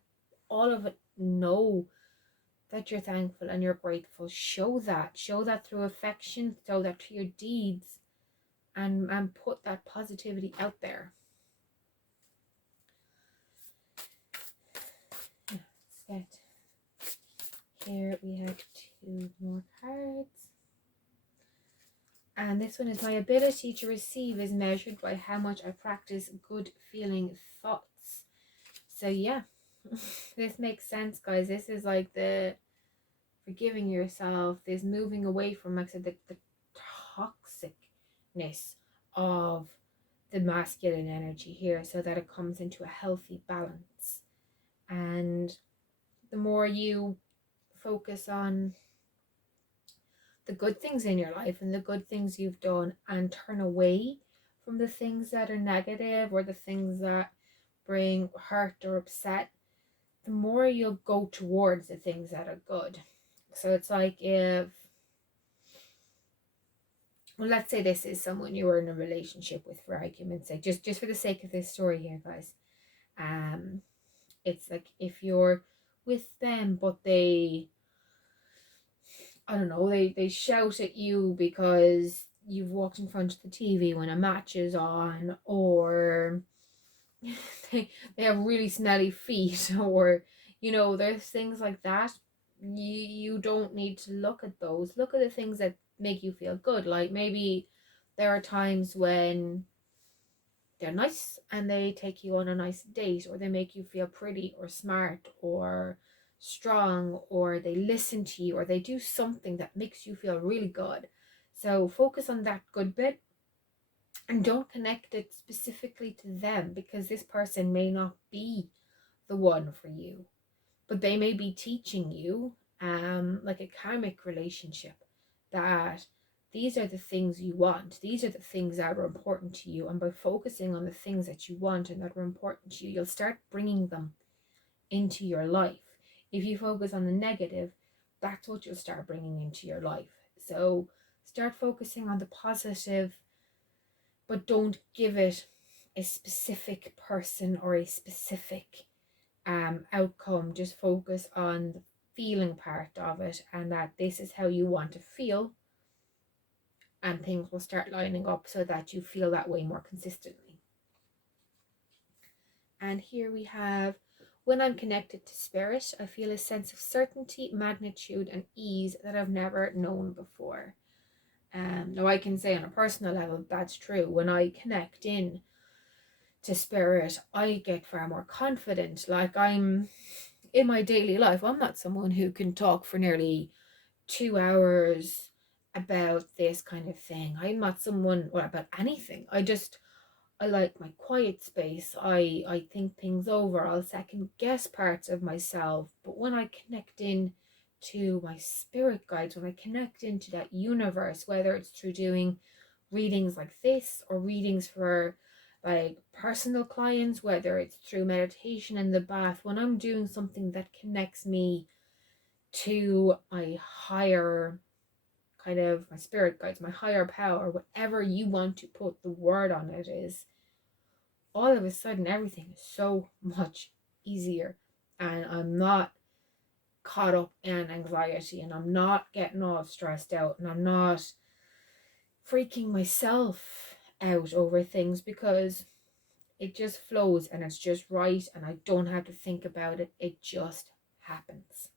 all of it know that you're thankful and you're grateful. Show that through affection, show that through your deeds, and put that positivity out there. Set. Here we have 2 more cards. And this one is, my ability to receive is measured by how much I practice good feeling thoughts. So yeah, this makes sense, guys. This is like the forgiving yourself, this moving away from, like I said, the toxicness of the masculine energy here, so that it comes into a healthy balance. And the more you focus on the good things in your life and the good things you've done, and turn away from the things that are negative or the things that bring hurt or upset, the more you'll go towards the things that are good. So it's like, if, well, let's say this is someone you were in a relationship with, for argument's sake, just for the sake of this story here, guys. It's like, if you're with them but they, I don't know, they shout at you because you've walked in front of the TV when a match is on, or they have really smelly feet, or there's things like that. You don't need to look at those. Look at the things that make you feel good. Like, maybe there are times when they're nice and they take you on a nice date, or they make you feel pretty or smart or strong, or they listen to you, or they do something that makes you feel really good. So focus on that good bit, and don't connect it specifically to them, because this person may not be the one for you, but they may be teaching you, like a karmic relationship, that these are the things you want, these are the things that are important to you, and by focusing on the things that you want and that are important to you, you'll start bringing them into your life. If you focus on the negative, that's what you'll start bringing into your life. So start focusing on the positive, but don't give it a specific person or a specific outcome. Just focus on the feeling part of it, and that this is how you want to feel, and things will start lining up so that you feel that way more consistently. And here we have, when I'm connected to spirit, I feel a sense of certainty, magnitude, and ease that I've never known before. Now I can say on a personal level that's true. When I connect in to spirit, I get far more confident. Like, I'm in my daily life, I'm not someone who can talk for nearly 2 hours about this kind of thing. I'm not someone, or about anything. I like my quiet space. I think things over. I'll second guess parts of myself. But when I connect in to my spirit guides, when I connect into that universe, whether it's through doing readings like this, or readings for like personal clients, whether it's through meditation in the bath, when I'm doing something that connects me to my higher, kind of my spirit guides, my higher power, whatever you want to put the word on it is, all of a sudden everything is so much easier, and I'm not caught up in anxiety, and I'm not getting all stressed out, and I'm not freaking myself out over things, because it just flows and it's just right, and I don't have to think about it. It just happens.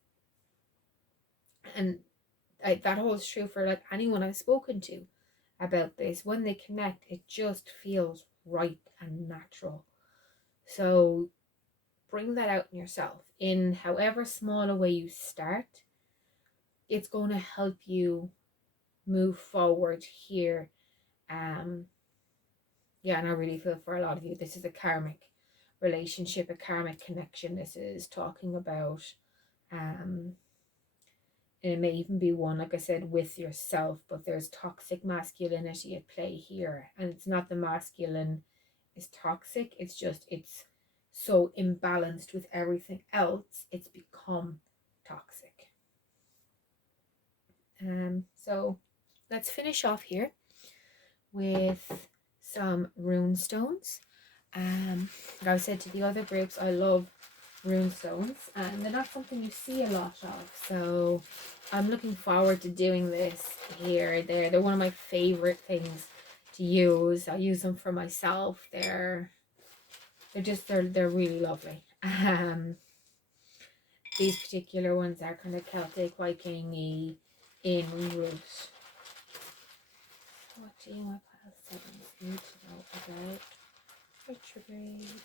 And that holds true for like anyone I've spoken to about this. When they connect, it just feels right and natural. So bring that out in yourself, in however small a way you start. It's going to help you move forward here. Yeah, and I really feel for a lot of you, this is a karmic relationship, a karmic connection. This is talking about, and it may even be one, like I said, with yourself, but there's toxic masculinity at play here. And it's not the masculine is toxic, it's just, it's so imbalanced with everything else, it's become toxic. So let's finish off here with some rune stones. Like I said to the other groups, I love rune stones, and they're not something you see a lot of, so I'm looking forward to doing this here. They're one of my favorite things to use. I use them for myself. They're really lovely. These particular ones are kind of Celtic, Viking-y in root. What do my pile sevens need to know about retrograde?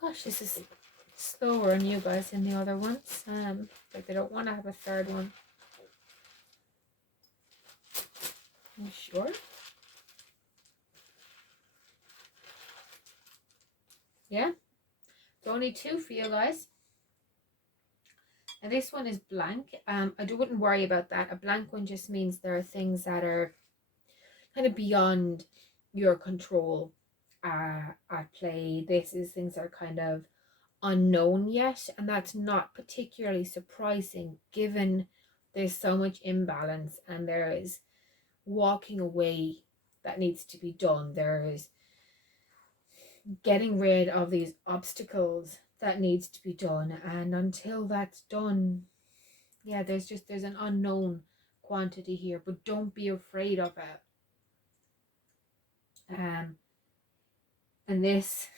Gosh, this is slower on you guys than the other ones. Like they don't want to have a third one. You sure? Yeah? There's only two for you guys. And this one is blank. I wouldn't worry about that. A blank one just means there are things that are kind of beyond your control at play. This is things that are kind of unknown yet, and that's not particularly surprising given there's so much imbalance and there is walking away that needs to be done. There is getting rid of these obstacles that needs to be done, and until that's done, yeah, there's an unknown quantity here, but don't be afraid of it. And this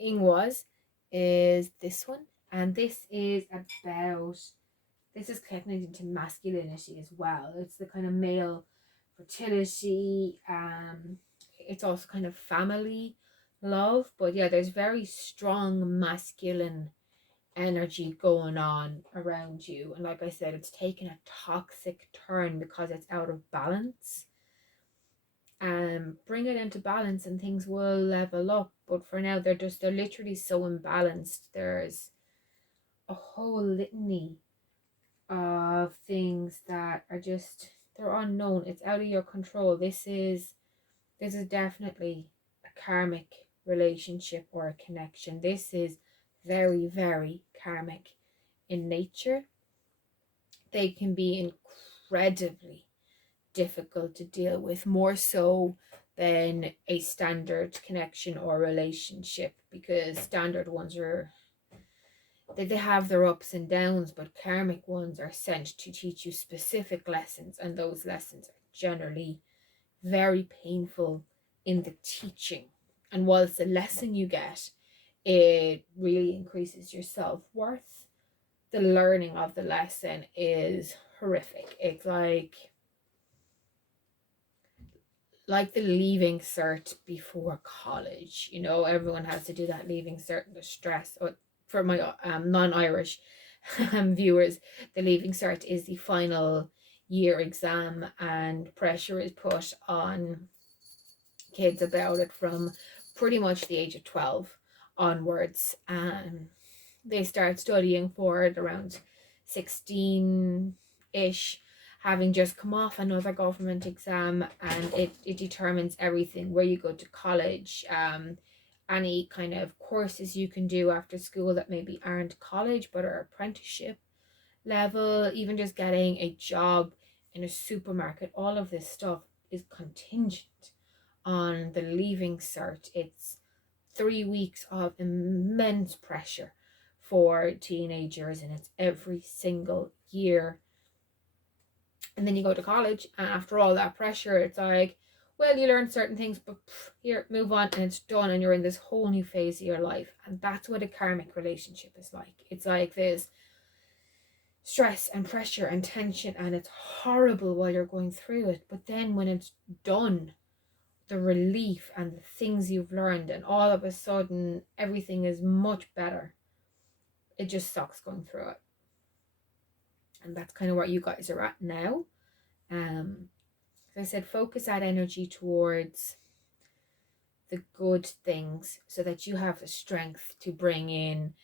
Ingwas is this one, and this is connected to masculinity as well. It's the kind of male fertility. It's also kind of family love, but yeah, there's very strong masculine energy going on around you, and like I said, it's taken a toxic turn because it's out of balance. Bring it into balance and things will level up, but for now they're literally so imbalanced. There's a whole litany of things that are just, they're unknown. It's out of your control. This is definitely a karmic relationship or a connection. This is very, very karmic in nature. They can be incredibly difficult to deal with, more so than a standard connection or relationship, because standard ones are, they have their ups and downs, but karmic ones are sent to teach you specific lessons, and those lessons are generally very painful in the teaching. And whilst the lesson you get, it really increases your self-worth, the learning of the lesson is horrific. It's like the leaving cert before college. You know, everyone has to do that leaving cert, and the stress. For my non-Irish viewers, the leaving cert is the final year exam, and pressure is put on kids about it from pretty much the age of 12 onwards. They start studying for it around 16-ish, having just come off another government exam, and it determines everything: where you go to college, any kind of courses you can do after school that maybe aren't college but are apprenticeship level, even just getting a job in a supermarket. All of this stuff is contingent on the leaving cert. It's 3 weeks of immense pressure for teenagers, and it's every single year. And then you go to college, and after all that pressure, it's like, well, you learn certain things, but here, move on, and it's done, and you're in this whole new phase of your life. And that's what a karmic relationship is like. It's like this stress and pressure and tension, and it's horrible while you're going through it, but then when it's done, the relief and the things you've learned, and all of a sudden everything is much better. It just sucks going through it. And that's kind of where you guys are at now. As I said, focus that energy towards the good things so that you have the strength to bring in,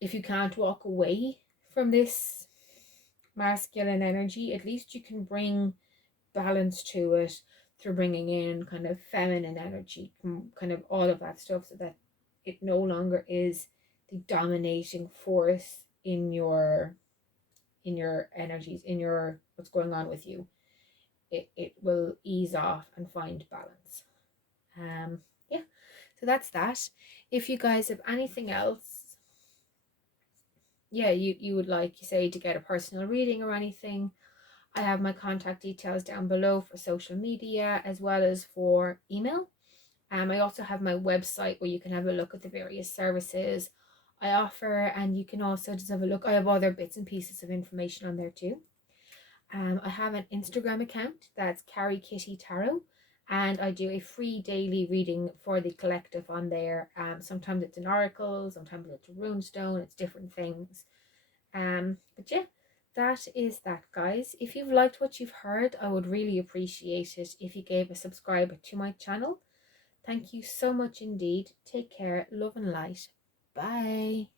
if you can't walk away from this masculine energy, at least you can bring balance to it through bringing in kind of feminine energy, kind of all of that stuff, so that it no longer is the dominating force in your energies, in your what's going on with you. It will ease off and find balance. Yeah, so that's that. If you guys have anything else, yeah, you would like, you say, to get a personal reading or anything, I have my contact details down below for social media as well as for email. I also have my website where you can have a look at the various services I offer, and you can also just have a look. I have other bits and pieces of information on there too. I have an Instagram account that's Karri Kitty Tarot, and I do a free daily reading for the collective on there. Sometimes it's an oracle, sometimes it's a runestone, it's different things. But yeah, that is that, guys. If you've liked what you've heard, I would really appreciate it if you gave a subscribe to my channel. Thank you so much indeed. Take care, love and light. Bye.